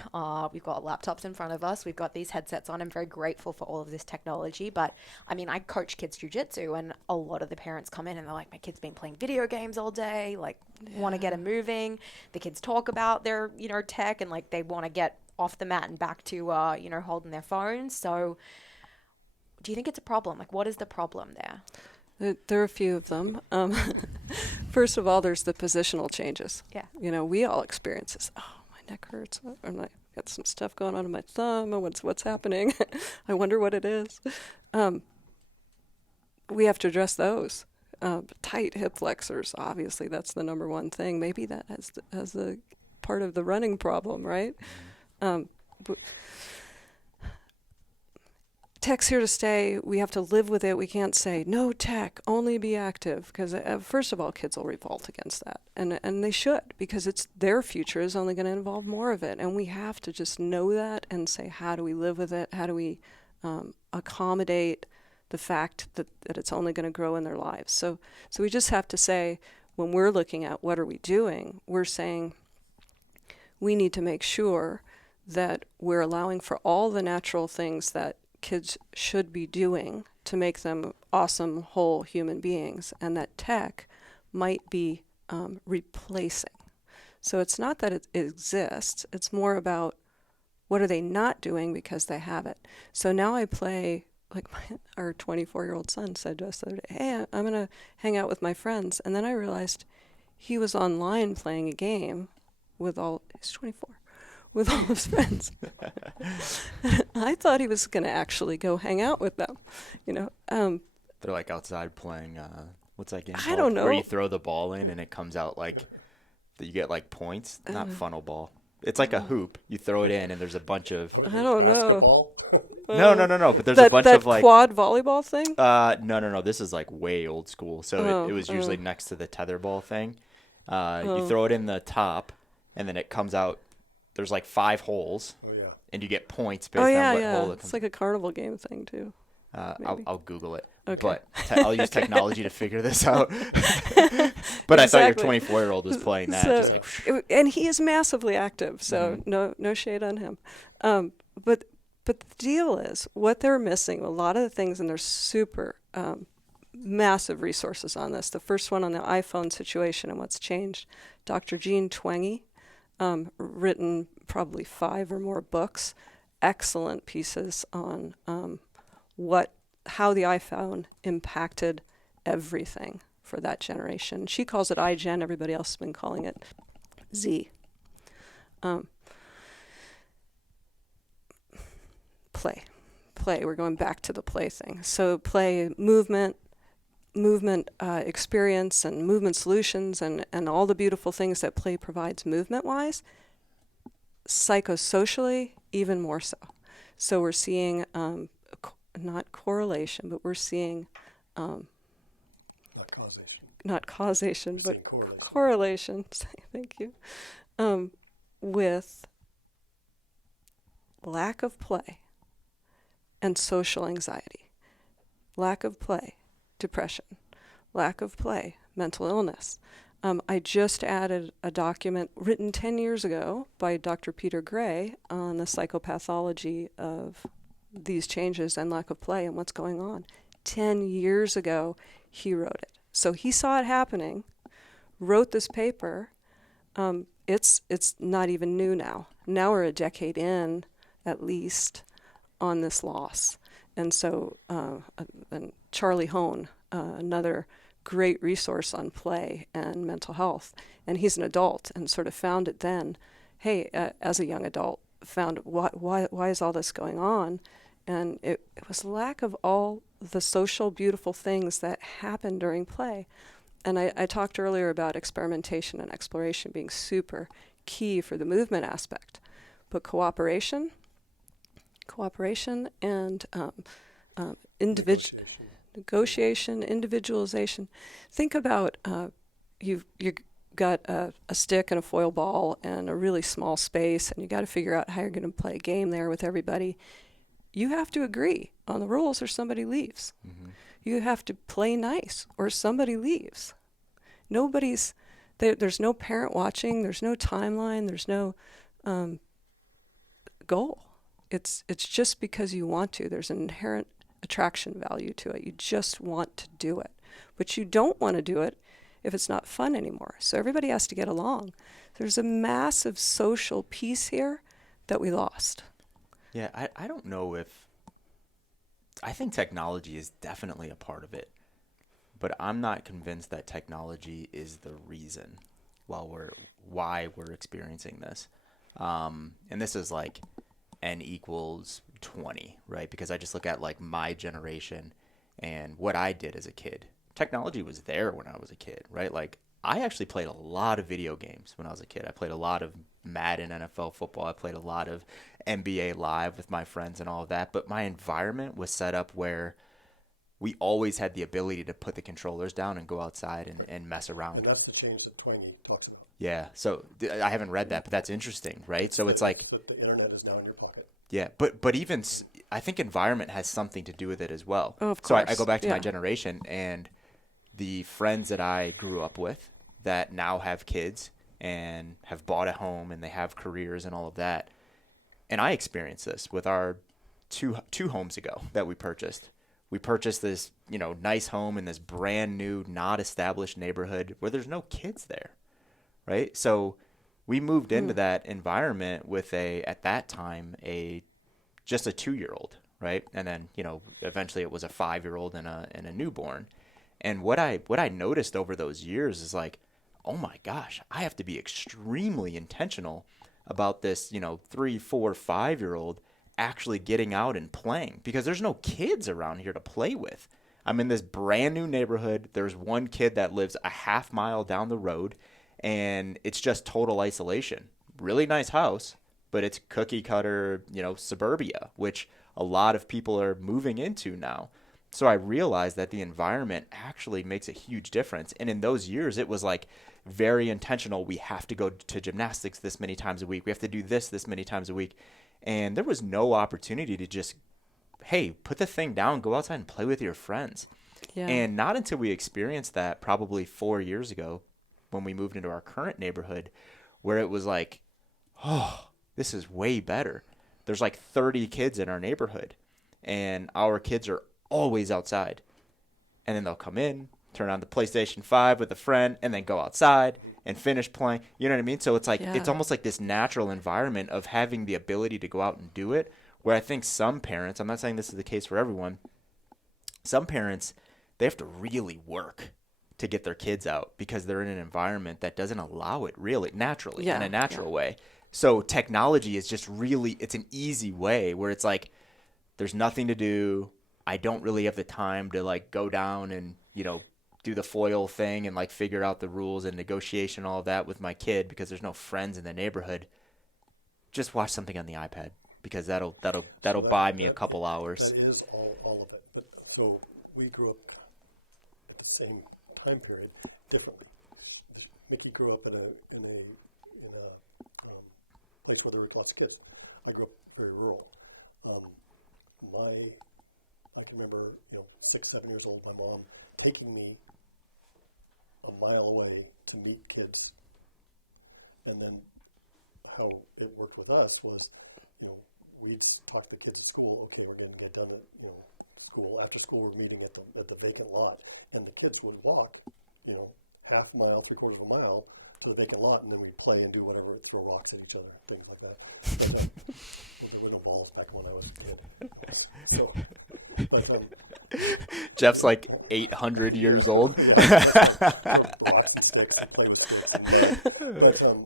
We've got laptops in front of us. We've got these headsets on. I'm very grateful for all of this technology. But, I coach kids jiu-jitsu, and a lot of the parents come in and they're like, my kid's been playing video games all day, want to get them moving. The kids talk about their, tech, and, they want to get off the mat and back to, holding their phones. So do you think it's a problem? What is the problem there? There are a few of them. First of all, there's the positional changes. Yeah. We all experience this. Oh, my neck hurts. Or I got some stuff going on in my thumb. What's happening? I wonder what it is. We have to address those. Tight hip flexors, obviously, that's the number one thing. Maybe that has the part of the running problem, right? But tech's here to stay. We have to live with it. We can't say, no tech, only be active. Because first of all, kids will revolt against that. And they should, because their future is only going to involve more of it. And we have to just know that and say, how do we live with it? How do we accommodate the fact that it's only going to grow in their lives? So we just have to say, when we're looking at what are we doing, we're saying we need to make sure that we're allowing for all the natural things that kids should be doing to make them awesome, whole human beings, and that tech might be replacing. So it's not that it exists, it's more about what are they not doing because they have it. So now I play, our 24-year-old son said to us the other day, hey, I'm going to hang out with my friends. And then I realized he was online playing a game he's 24. With all his friends. I thought he was going to actually go hang out with them, They're outside playing, what's that game I called? don't know. Where you throw the ball in and it comes out you get points, not funnel ball. It's like a hoop. You throw it in and there's a bunch of... I don't know. No, but there's a bunch of that quad volleyball thing? No. This is way old school. So it was usually next to the tetherball thing. You throw it in the top and then it comes out. There's 5 holes, and you get points based on what hole it comes. It's like a carnival game thing too. I'll Google it, okay. But I'll use technology to figure this out. But I thought your 24-year-old was playing that. And he is massively active, so no shade on him. But the deal is, what they're missing, a lot of the things, and there's super massive resources on this. The first one on the iPhone situation and what's changed, Dr. Jean Twenge, written probably 5 or more books, excellent pieces on how the iPhone impacted everything for that generation. She calls it iGen. Everybody else has been calling it Z. Play play. We're going back to the play thing. So play, movement experience and movement solutions and all the beautiful things that play provides movement-wise, psychosocially, even more so. So we're seeing not correlation, but we're seeing not causation, but correlation. Thank you. With lack of play and social anxiety, lack of play, depression, lack of play, mental illness. I just added a document written 10 years ago by Dr. Peter Gray on the psychopathology of these changes and lack of play and what's going on. 10 years ago, he wrote it. So he saw it happening, wrote this paper. It's not even new now. Now we're a decade in, at least, on this loss. And so, and Charlie Hone, another great resource on play and mental health, and he's an adult and sort of found it then. Hey, as a young adult, found why is all this going on? And it was lack of all the social, beautiful things that happen during play. And I talked earlier about experimentation and exploration being super key for the movement aspect, but cooperation and negotiation, individualization. Think about you've got a stick and a foil ball and a really small space, and you got to figure out how you're going to play a game there with everybody. You have to agree on the rules or somebody leaves. Mm-hmm. You have to play nice or somebody leaves. There's no parent watching, there's no timeline, there's no goal. It's just because you want to. There's an inherent attraction value to it. You just want to do it. But you don't want to do it if it's not fun anymore. So everybody has to get along. There's a massive social piece here that we lost. Yeah, I don't know if... I think technology is definitely a part of it. But I'm not convinced that technology is the reason why we're experiencing this. And this is like N equals 20, right? Because I just look at like my generation and what I did as a kid. Technology was there when I was a kid, right? Like I actually played a lot of video games when I was a kid. I played a lot of Madden NFL football. I played a lot of NBA Live with my friends and all of that. But my environment was set up where we always had the ability to put the controllers down and go outside and mess around. And that's the change that Twangy talks about. Yeah. So I haven't read that, but that's interesting, right? So it's like... The internet is now in your pocket. Yeah, but even I think environment has something to do with it as well. Oh, of course. So I go back to my generation and the friends that I grew up with that now have kids and have bought a home and they have careers and all of that. And I experienced this with our two homes ago that we purchased. We purchased this, nice home in this brand new, not established neighborhood where there's no kids there, right? So we moved into that environment with at that time, just a 2-year-old, right? And then, eventually it was a 5-year-old and a newborn. And what I noticed over those years is like, oh my gosh, I have to be extremely intentional about this, 3, 4, 5-year-old actually getting out and playing because there's no kids around here to play with. I'm in this brand new neighborhood. There's one kid that lives a half mile down the road and it's just total isolation. Really nice house, but it's cookie cutter, suburbia, which a lot of people are moving into now. So I realized that the environment actually makes a huge difference. And in those years, it was like very intentional. We have to go to gymnastics this many times a week. We have to do this many times a week. And there was no opportunity to just, hey, put the thing down, go outside and play with your friends. Yeah. And not until we experienced that probably 4 years ago when we moved into our current neighborhood where it was like, oh, this is way better. There's like 30 kids in our neighborhood and our kids are always outside. And then they'll come in, turn on the PlayStation 5 with a friend, and then go outside and finish playing. You know what I mean? So it's like It's almost like this natural environment of having the ability to go out and do it, where I think some parents, I'm not saying this is the case for everyone, some parents, they have to really work to get their kids out because they're in an environment that doesn't allow it really naturally in a natural way. So technology is just really, it's an easy way where it's like, there's nothing to do. I don't really have the time to like go down and, do the foil thing and like figure out the rules and negotiation, all of that with my kid because there's no friends in the neighborhood. Just watch something on the iPad because that'll buy me a couple hours. That is all of it. But, so we grew up at the same time period differently. Mikki grew up in a place where there were lots of kids. I grew up very rural. I can remember, 6, 7 years old, my mom taking me a mile away to meet kids. And then how it worked with us was, we'd talk to the kids at school, okay, we're going to get done at, school. After school, we're meeting at the vacant lot. And the kids would walk, half a mile, 3/4 of a mile to the vacant lot, and then we'd play and do whatever, throw rocks at each other, things like that. But, there were no balls back when I was a kid. So, Jeff's like 800 years old. Rocks and sticks to play with sticks. But,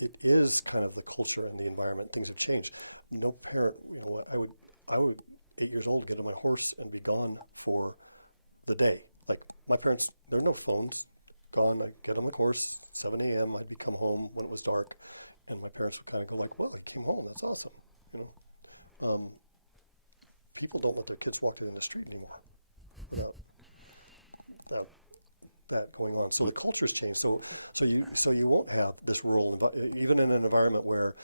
it is kind of the culture and the environment. Things have changed. No parent, I would 8 years old, get on my horse and be gone for the day. Like my parents, there were no phones. Gone. I'd get on the horse, 7 a.m. I'd come home when it was dark, and my parents would kind of go like, "Well, I came home. That's awesome." People don't let their kids walk in the street anymore. That going on. So the culture's changed. So you won't have this rural even in an environment where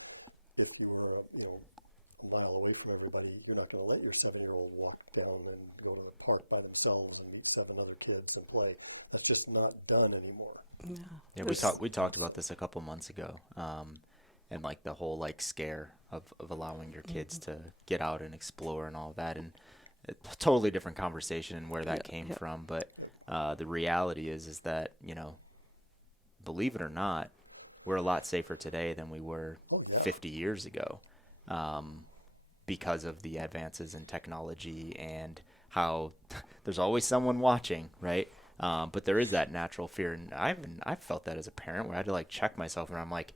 if you were a mile away from everybody, you're not going to let your 7-year-old walk down and go to the park by themselves and meet 7 other kids and play. That's just not done anymore. Yeah, we talked about this a couple months ago, and like the whole like scare of allowing your kids to get out and explore and all of that, and a totally different conversation and where that came from. But the reality is that believe it or not, we're a lot safer today than we were 50 years ago, because of the advances in technology and how there's always someone watching, right? But there is that natural fear, and I've felt that as a parent where I had to like check myself, and I'm like,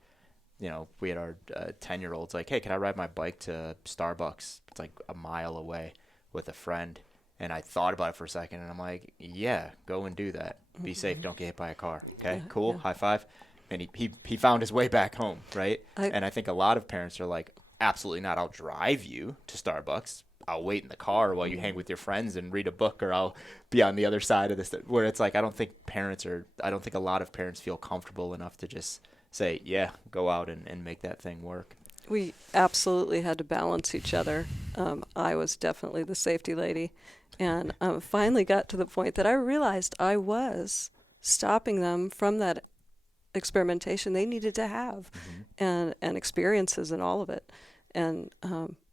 we had our 10-year-olds like, hey, can I ride my bike to Starbucks? It's like a mile away with a friend. And I thought about it for a second, and I'm like, yeah, go and do that. Be safe. Don't get hit by a car. Okay, cool. High five. And he found his way back home, right? And I think a lot of parents are like, absolutely not. I'll drive you to Starbucks. I'll wait in the car while you hang with your friends and read a book, or I'll be on the other side of this. Where it's like, I don't think a lot of parents feel comfortable enough to just say, yeah, go out and make that thing work. We absolutely had to balance each other. I was definitely the safety lady, and finally got to the point that I realized I was stopping them from that experimentation they needed to have, and experiences and all of it. And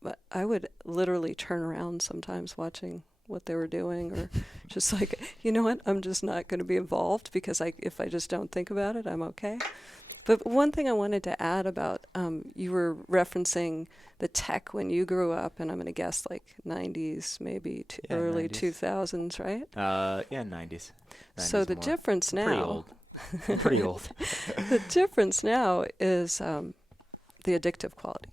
but I would literally turn around sometimes watching what they were doing, or just like, you know what, I'm just not going to be involved because if I just don't think about it, I'm okay. But one thing I wanted to add about, you were referencing the tech when you grew up, and I'm going to guess like 90s, maybe early 90s. 2000s, right? Yeah, 90s. So the difference now... Pretty old. The difference now is the addictive quality.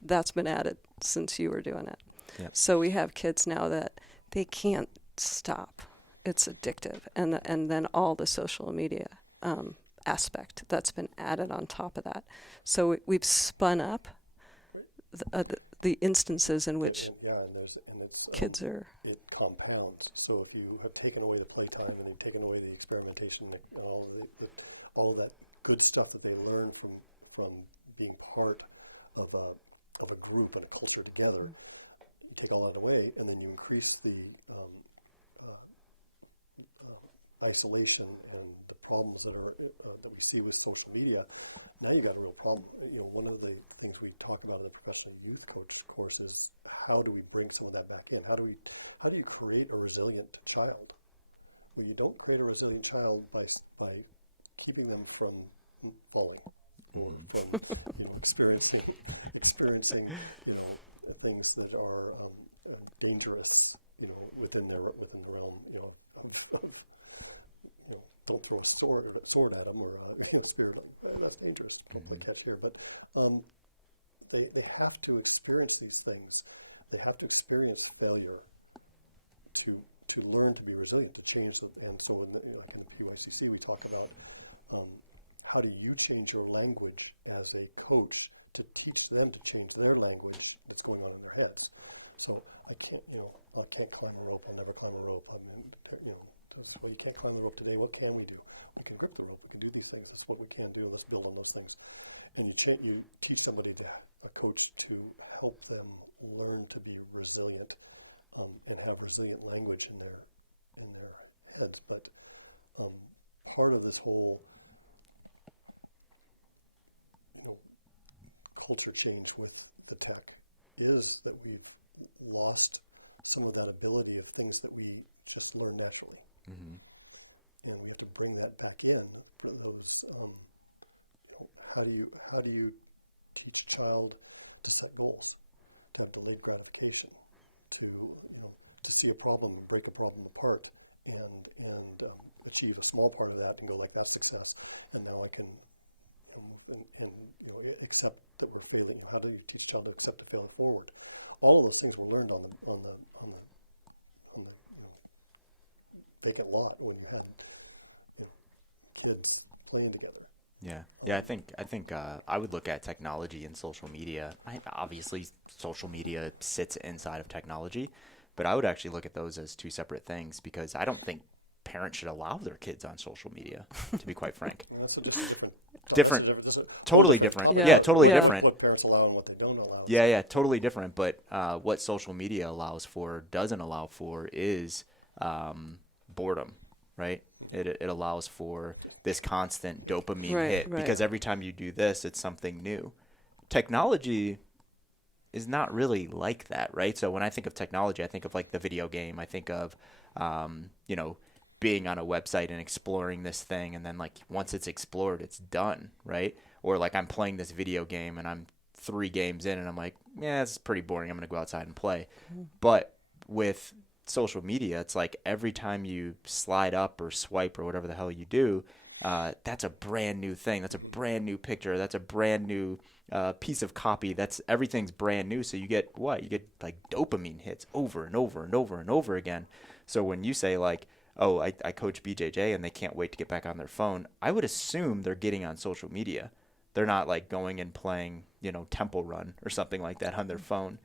That's been added since you were doing it. Yep. So we have kids now that they can't stop. It's addictive. And then all the social media aspect that's been added on top of that. So we've spun up the instances in which kids are... It compounds. So if you have taken away the playtime and you've taken away the experimentation and all of that good stuff that they learn from being part of a group and a culture together, you take all that away, and then you increase the isolation and the problems that we see with social media. Now you got a real problem. One of the things we talk about in the professional youth coach course is how do we bring some of that back in? How do you create a resilient child? Well, you don't create a resilient child by keeping them from falling, or from experiencing things that are dangerous, within the realm, don't throw a sword at them or a spear at them. That's dangerous. Don't catch here. But they have to experience these things. They have to experience failure to learn to be resilient, to change them. And so in the PYCC, we talk about how do you change your language as a coach to teach them to change their language, what's going on in their heads. So I can't climb a rope. I'll never climb a rope. Well, you can't climb the rope today. What can we do? We can grip the rope. We can do these things. That's what we can do. Let's build on those things. And you teach somebody, a coach, to help them learn to be resilient and have resilient language in their heads. But part of this whole culture change with the tech is that we've lost some of that ability of things that we just learn naturally. Mm-hmm. And we have to bring that back in. Those, how do you teach a child to set goals, to have delayed gratification, to see a problem and break a problem apart, and achieve a small part of that and go like, that's success. And now I can accept that we're failing. How do you teach a child to accept a failure forward? All of those things were learned on the vacant lot when you had the kids playing together. Yeah. I think I would look at technology and social media. Obviously, social media sits inside of technology, but I would actually look at those as two separate things, because I don't think parents should allow their kids on social media, to be quite frank. That's different. Totally different. Yeah. Yeah, totally Yeah. different. What parents allow and what they don't allow. Yeah, totally different. But what social media doesn't allow for is boredom, right? It allows for this constant dopamine hit, because every time you do this, it's something new. Technology is not really like that, right? So when I think of technology, I think of like the video game. I think of, being on a website and exploring this thing, and then like once it's explored, it's done, right? Or like I'm playing this video game and I'm 3 games in and I'm like, yeah, this is pretty boring. I'm going to go outside and play. Mm-hmm. But with social media, it's like every time you slide up or swipe or whatever the hell you do, that's a brand new thing. That's a brand new picture. That's a brand new piece of copy. Everything's brand new. So you get what? You get like dopamine hits over and over and over and over again. So when you say like, oh, I coach BJJ and they can't wait to get back on their phone, I would assume they're getting on social media. They're not like going and playing, Temple Run or something like that on their phone.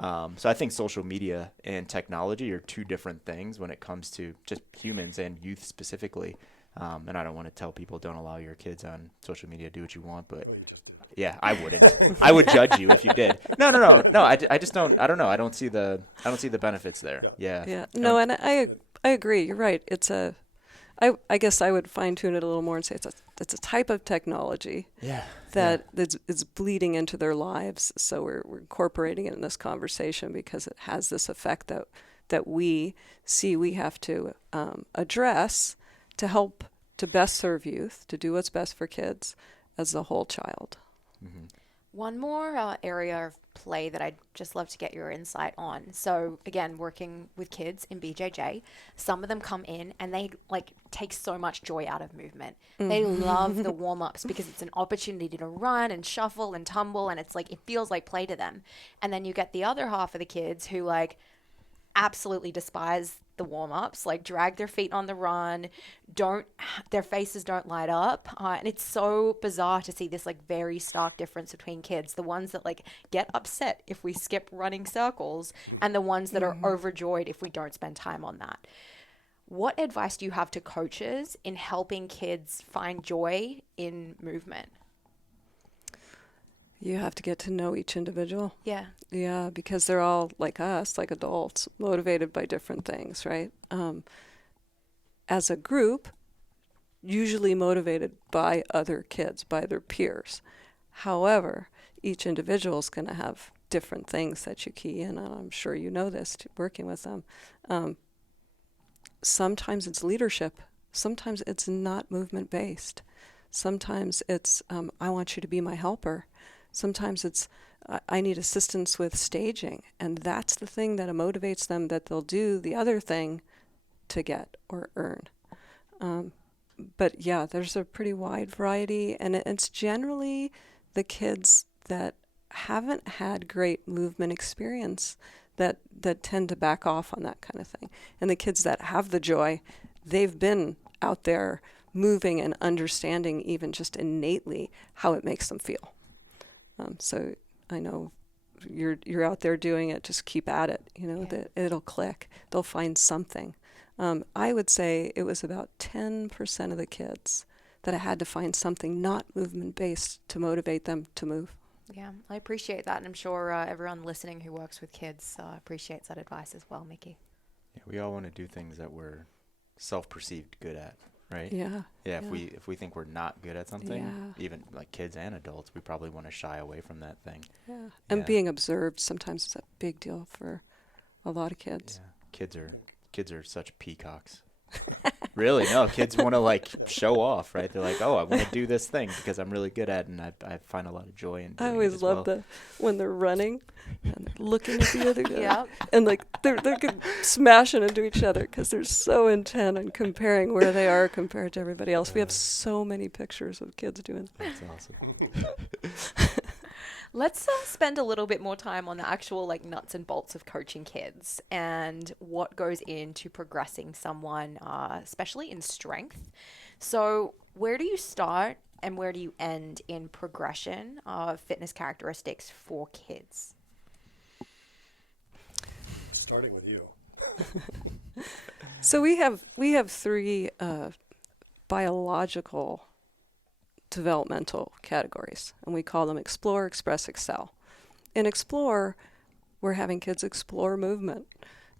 So I think social media and technology are two different things when it comes to just humans and youth specifically. And I don't want to tell people don't allow your kids on social media, do what you want, but yeah, I wouldn't. I would judge you if you did. No. I just don't. I don't know. I don't see the benefits there. Yeah. No, and I agree. You're right. I guess I would fine tune it a little more and say it's a type of technology that is bleeding into their lives. So we're incorporating it in this conversation because it has this effect that we see we have to address to help to best serve youth, to do what's best for kids as the whole child. Mm-hmm. One more area of play that I'd just love to get your insight on. So again, working with kids in BJJ, some of them come in and they take so much joy out of movement. Mm-hmm. They love the warm-ups because it's an opportunity to run and shuffle and tumble, and it's like it feels like play to them. And then you get the other half of the kids who absolutely despise the warm-ups, drag their feet on the run, their faces don't light up, and it's so bizarre to see this very stark difference between kids, the ones that get upset if we skip running circles and the ones that are overjoyed if we don't spend time on that. What advice do you have to coaches in helping kids find joy in movement? You have to get to know each individual. Yeah. Yeah, because they're all like us, like adults, motivated by different things, right? As a group, usually motivated by other kids, by their peers. However, each individual is going to have different things that you key in, and I'm sure you know this, working with them. Sometimes it's leadership. Sometimes it's not movement-based. Sometimes it's, I want you to be my helper. Sometimes it's, I need assistance with staging, and that's the thing that motivates them, that they'll do the other thing to get or earn. But yeah, there's a pretty wide variety, and it's generally the kids that haven't had great movement experience that tend to back off on that kind of thing. And the kids that have the joy, they've been out there moving and understanding even just innately how it makes them feel. So I know you're out there doing it, just keep at it, that it'll click. They'll find something. I would say it was about 10% of the kids that I had to find something not movement-based to motivate them to move. Yeah, I appreciate that. And I'm sure everyone listening who works with kids appreciates that advice as well, Mikki. Yeah, we all want to do things that we're self-perceived good at, right? Yeah. Yeah, if we think we're not good at something, Yeah. even like kids and adults, we probably want to shy away from that thing. Yeah. And being observed sometimes is a big deal for a lot of kids. Yeah. Kids are such peacocks. Really? No, kids want to like show off, right? They're like, oh, I want to do this thing because I'm really good at it, and I find a lot of joy in doing it. I always as love well. when they're running and they're looking at the other guy. Yep. And like they're smashing into each other because they're so intent on comparing where they are compared to everybody else. We have so many pictures of kids doing that. That's awesome. Let's spend a little bit more time on the actual like nuts and bolts of coaching kids and what goes into progressing someone, especially in strength. So where do you start and where do you end in progression of fitness characteristics for kids? Starting with you. So we have three biological developmental categories, and we call them explore, express, excel. In explore, we're having kids explore movement.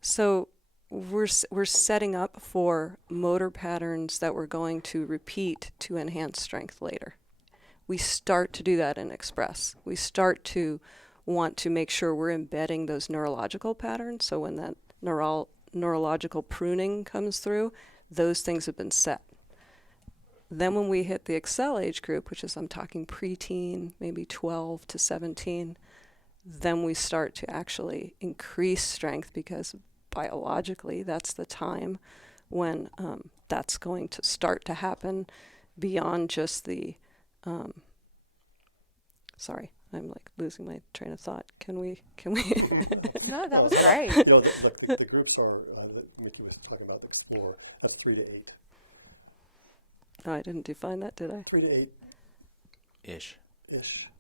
So we're setting up for motor patterns that we're going to repeat to enhance strength later. We start to do that in express. We start to want to make sure we're embedding those neurological patterns, so when that neurological pruning comes through, those things have been set. Then when we hit the excel age group, which is I'm talking preteen, maybe 12 to 17, then we start to actually increase strength because biologically that's the time when that's going to start to happen beyond just the, sorry, I'm like losing my train of thought. Can we? No, that was great. The groups are, that Mikki was talking about, the explore, that's 3 to 8. Oh, I didn't define that, did I? 3 to 8 Ish.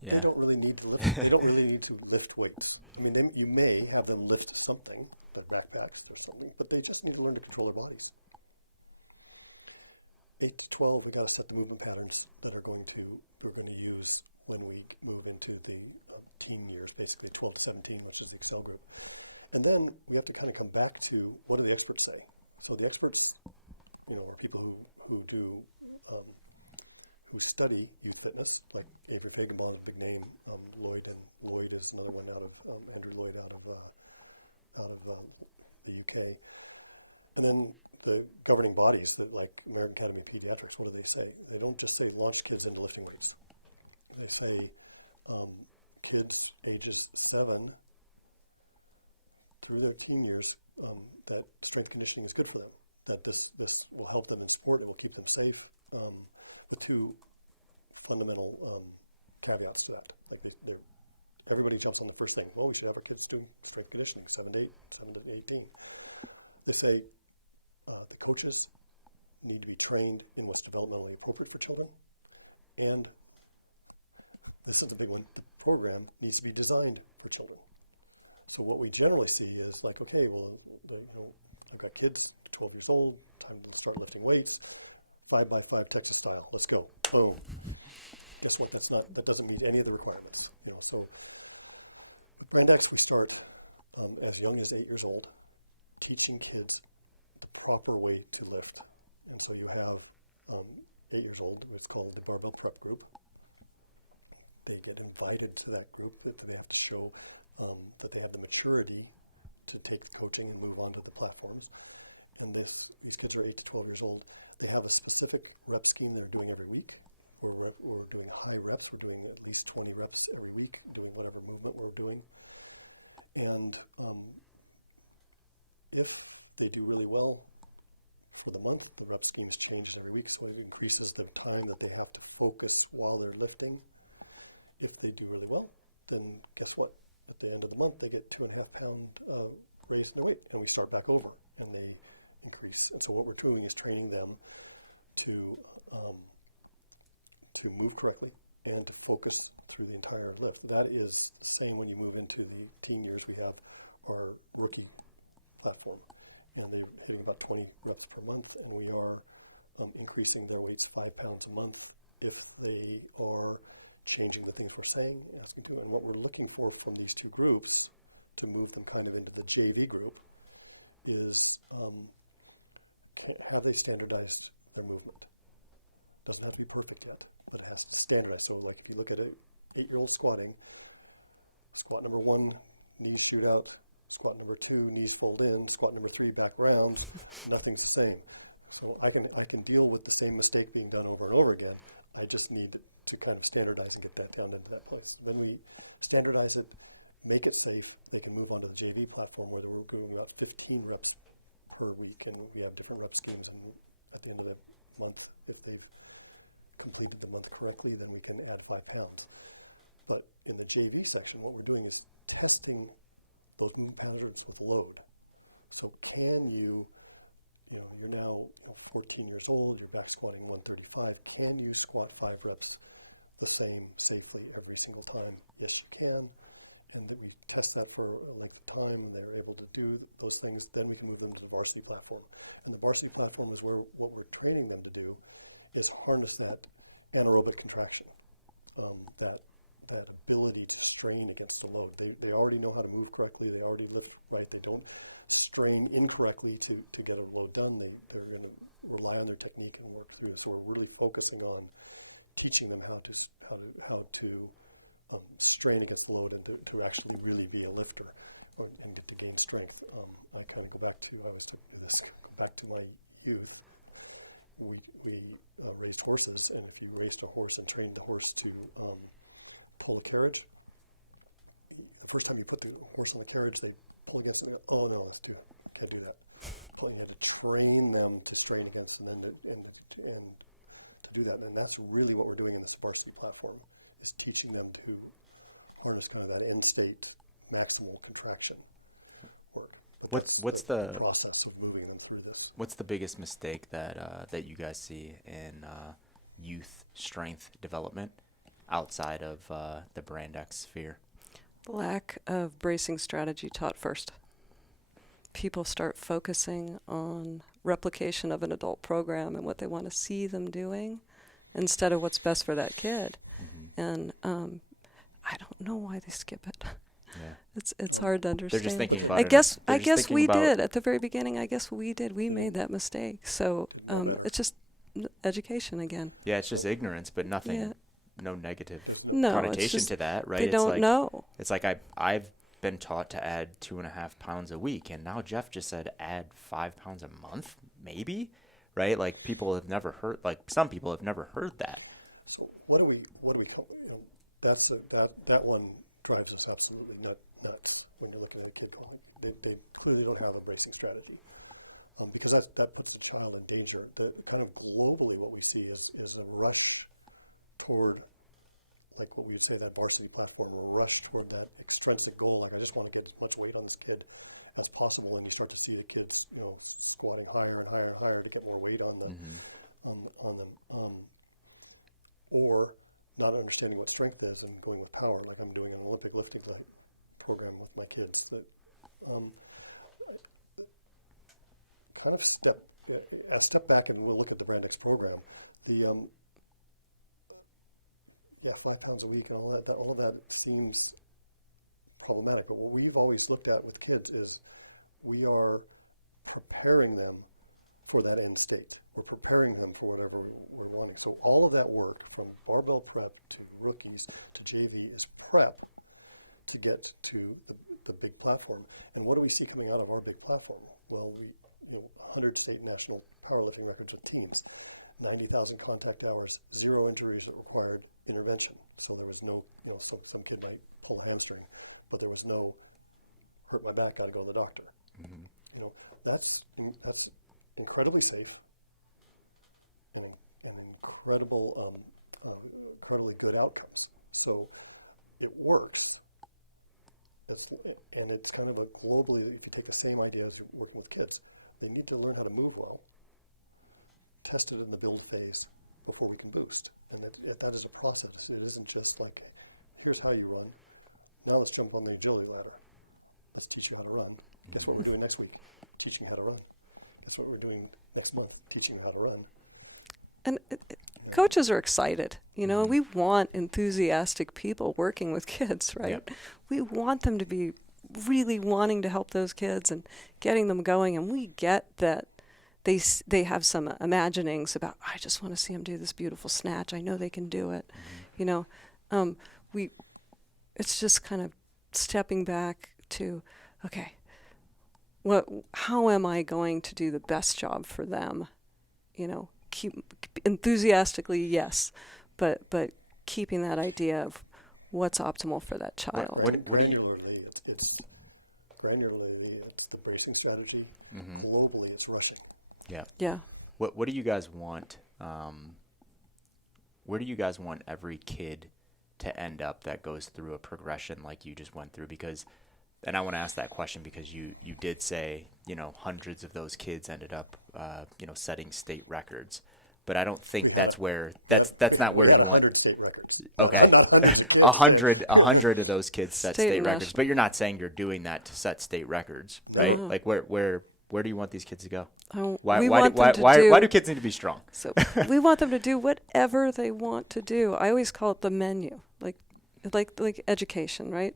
Yeah. They don't really need to lift. They don't really need to lift weights. I mean, you may have them lift something, like backpacks or something, but they just need to learn to control their bodies. 8 to 12, we got to set the movement patterns that we're going to use when we move into the teen years, basically 12 to 17, which is the Excel group. And then we have to kind of come back to what do the experts say. So the experts, are people who study youth fitness, like Avery Feigenbaum, big name, Lloyd is another one out of Andrew Lloyd out of the UK, and then the governing bodies that like American Academy of Pediatrics. What do they say? They don't just say launch kids into lifting weights. They say kids ages 7 through their teen years that strength conditioning is good for them. That this will help them in sport. It will keep them safe. The two fundamental caveats to that. Like everybody jumps on the first thing. Well, we should have our kids do strength conditioning, 7 to 18. They say the coaches need to be trained in what's developmentally appropriate for children, and this is the big one. The program needs to be designed for children. So what we generally see is like, okay, well, I've got kids 12 years old, time to start lifting weights. 5x5 Texas style. Let's go. Boom. Guess what? That doesn't meet any of the requirements. So at Brand X, we start as young as 8 years old, teaching kids the proper way to lift. And so you have 8 years old. It's called the Barbell Prep Group. They get invited to that group. That they have to show that they have the maturity to take the coaching and move on to the platforms. And these kids are 8 to 12 years old. They have a specific rep scheme they're doing every week. We're doing high reps. We're doing at least 20 reps every week, doing whatever movement we're doing. And if they do really well for the month, the rep scheme's changed every week, so it increases the time that they have to focus while they're lifting. If they do really well, then guess what? At the end of the month, they get 2.5 pound raise in their weight, and we start back over, and they increase. And so what we're doing is training them to move correctly and to focus through the entire lift. That is the same when you move into the teen years. We have our rookie platform, and they're hitting about 20 reps per month, and we are increasing their weights 5 pounds a month if they are changing the things we're saying and asking to. And what we're looking for from these two groups to move them kind of into the JV group is have they standardized their movement? Doesn't have to be perfect yet, but it has to standardize. So like if you look at an 8-year-old squatting, squat number 1, knees shoot out, squat number 2, knees fold in, squat number 3, back round, nothing's the same. So I can deal with the same mistake being done over and over again. I just need to kind of standardize and get that down into that place. Then we standardize it, make it safe. They can move on to the JV platform where we're doing about 15 reps per week, and we have different rep schemes. And at the end of the month, if they've completed the month correctly, then we can add 5 pounds. But in the JV section, what we're doing is testing those movement patterns with load. So can you're now 14 years old, you're back squatting 135. Can you squat 5 reps the same safely every single time? Yes, you can. And then we test that for a length of time, and they're able to do those things. Then we can move them to the varsity platform. And the varsity platform is where what we're training them to do is harness that anaerobic contraction, that ability to strain against the load. They already know how to move correctly. They already lift right. They don't strain incorrectly to get a load done. They're going to rely on their technique and work through. So we're really focusing on teaching them how to strain against the load and to actually really be a lifter and get to gain strength. I kind of go back to my youth. We raised horses, and if you raised a horse and trained the horse to pull a carriage, the first time you put the horse in the carriage, they pull against it. Oh no, let's do it. Can't do that. So, to train them to strain against, and then to do that, and that's really what we're doing in this varsity platform, is teaching them to harness kind of that end state maximal contraction work. What's the process of moving them through this? What's the biggest mistake that you guys see in youth strength development outside of the Brand X sphere? Lack of bracing strategy taught first. People start focusing on replication of an adult program and what they want to see them doing instead of what's best for that kid. Mm-hmm. And I don't know why they skip it. Yeah. It's hard to understand. They're just thinking about I guess we did at the very beginning. I guess we did. We made that mistake. So it's just education again. Yeah, it's just ignorance, but nothing. Yeah. No negative no, connotation to that, right? They don't know. It's like I've been taught to add 2.5 pounds a week, and now Jeff just said add 5 pounds a month, maybe, right? Like some people have never heard that. So what do we that one drives us absolutely nuts when you're looking at a kid. They clearly don't have a bracing strategy. Because that puts the child in danger. Kind of globally what we see is a rush toward, like what we would say, that varsity platform, a rush toward that extrinsic goal. Like, I just want to get as much weight on this kid as possible, and you start to see the kids, squatting higher and higher and higher to get more weight on them, mm-hmm. Or not understanding what strength is and going with power. Like I'm doing an Olympic lifting program with my kids. That kind of step back and we'll look at the Brand X program. The 5 pounds a week and all of that seems problematic. But what we've always looked at with kids is we are preparing them for that end state. We're preparing them for whatever we're wanting. So all of that work, from barbell prep to rookies to JV, is prep to get to the big platform. And what do we see coming out of our big platform? Well, 100 state and national powerlifting records of teens, 90,000 contact hours, 0 injuries that required intervention. So there was no, some kid might pull a hamstring, but there was no hurt my back, got to go to the doctor. Mm-hmm. That's incredibly safe and incredibly good outcomes. So it works. and it's kind of a globally, if you take the same idea as you're working with kids, they need to learn how to move well, test it in the build phase before we can boost. And that is a process. It isn't just like, here's how you run. Now let's jump on the agility ladder. Let's teach you how to run. Guess what we're doing next week? Teaching you how to run. Guess what we're doing next month? Teaching you how to run. And coaches are excited. You know, we want enthusiastic people working with kids, right? Yep. We want them to be really wanting to help those kids and getting them going. And we get that they have some imaginings about, I just want to see them do this beautiful snatch. I know they can do it. You know, it's just kind of stepping back to, okay, how am I going to do the best job for them? You know, keep enthusiastically, yes, but keeping that idea of what's optimal for that child. What do you? It's granularly. It's the bracing strategy. Globally, it's rushing. Yeah. Yeah. What do you guys want? Where do you guys want every kid to end up that goes through a progression like you just went through? Because, and I want to ask that question because you did say, you know, hundreds of those kids ended up, you know, setting state records. But I don't think that's not where you want. 100 state records. Okay, Not hundreds of kids. 100 of those kids set State state and records. national. But you're not saying you're doing that to set state records, right? No. Like where do you want these kids to go? Why Why do kids need to be strong? So we want them to do whatever they want to do. I always call it the menu, like education, right?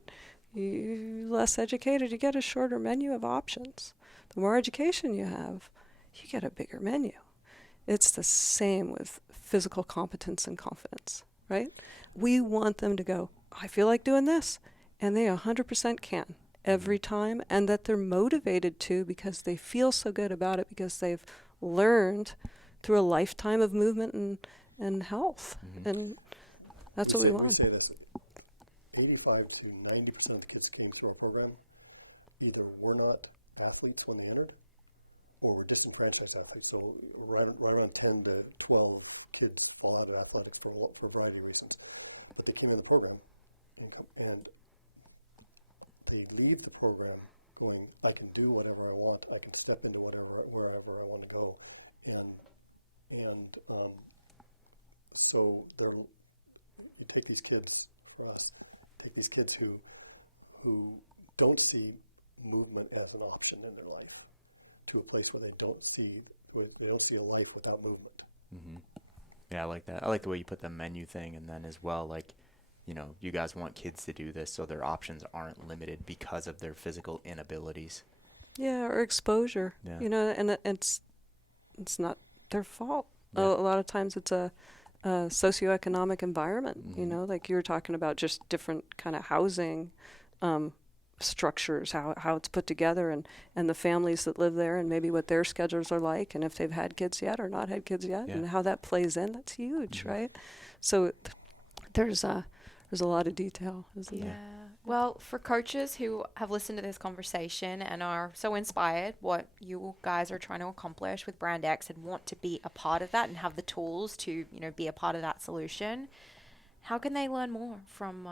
You less educated, you get a shorter menu of options. The more education you have, you get a bigger menu. It's the same with physical competence and confidence, right? We want them to go, I feel like doing this, and they 100% can every time, and that they're motivated to because they feel so good about it because they've learned through a lifetime of movement and health. And that's what we want. We say this, 85 to 90% of the kids came through our program either were not athletes when they entered or were disenfranchised athletes. So right around 10 to 12 kids fall out of athletics for a variety of reasons. But they came in the program and they leave the program going, I can do whatever I want. I can step into wherever I want to go. So you take these kids, for us, take these kids who don't see movement as an option in their life to a place where they don't see a life without movement. Yeah, I like that. I like the way you put the menu thing, and then as well, like, you know, you guys want kids to do this so their options aren't limited because of their physical inabilities. Yeah, or exposure. Yeah. You know, and it's not their fault. Yeah. A lot of times it's a socioeconomic environment. You know, like you were talking about, just different kind of housing structures, how it's put together, and the families that live there, and maybe what their schedules are like, and if they've had kids yet or not had kids yet, and how that plays in. That's huge, right? So there's a lot of detail, isn't there? Well, for coaches who have listened to this conversation and are so inspired what you guys are trying to accomplish with Brand X and want to be a part of that and have the tools to, you know, be a part of that solution, how can they learn more from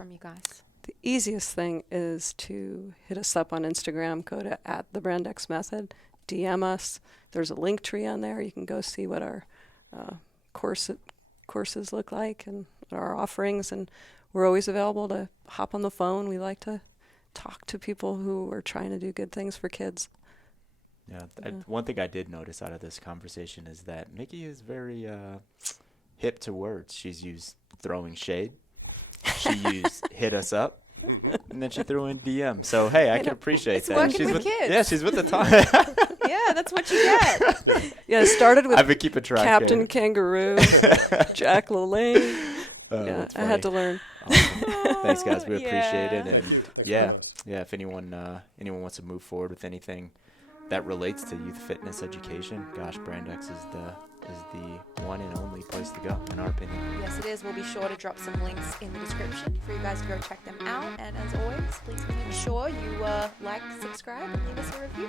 you guys? The easiest thing is to hit us up on Instagram, go to @thebrandxmethod, DM us. There's a link tree on there. You can go see what our courses look like and our offerings, and we're always available to hop on the phone. We like to talk to people who are trying to do good things for kids. Yeah. One thing I did notice out of this conversation is that Mikki is very hip to words. She's used throwing shade. She used hit us up. And then she threw in DM. So, hey, I can appreciate it's that. working She's with kids. Yeah, she's with the time. Yeah, that's what you get. Yeah, it started with I've been keeping track. Captain Kangaroo, Jack LaLanne. Yeah, I had to learn. Awesome. Thanks, guys. We appreciate it. And Thanks yeah, for us. if anyone wants to move forward with anything that relates to youth fitness education, gosh, Brand X is the one and only place to go, in our opinion. Yes, it is. We'll be sure to drop some links in the description for you guys to go check them out. And as always, please make sure you like, subscribe, and leave us a review.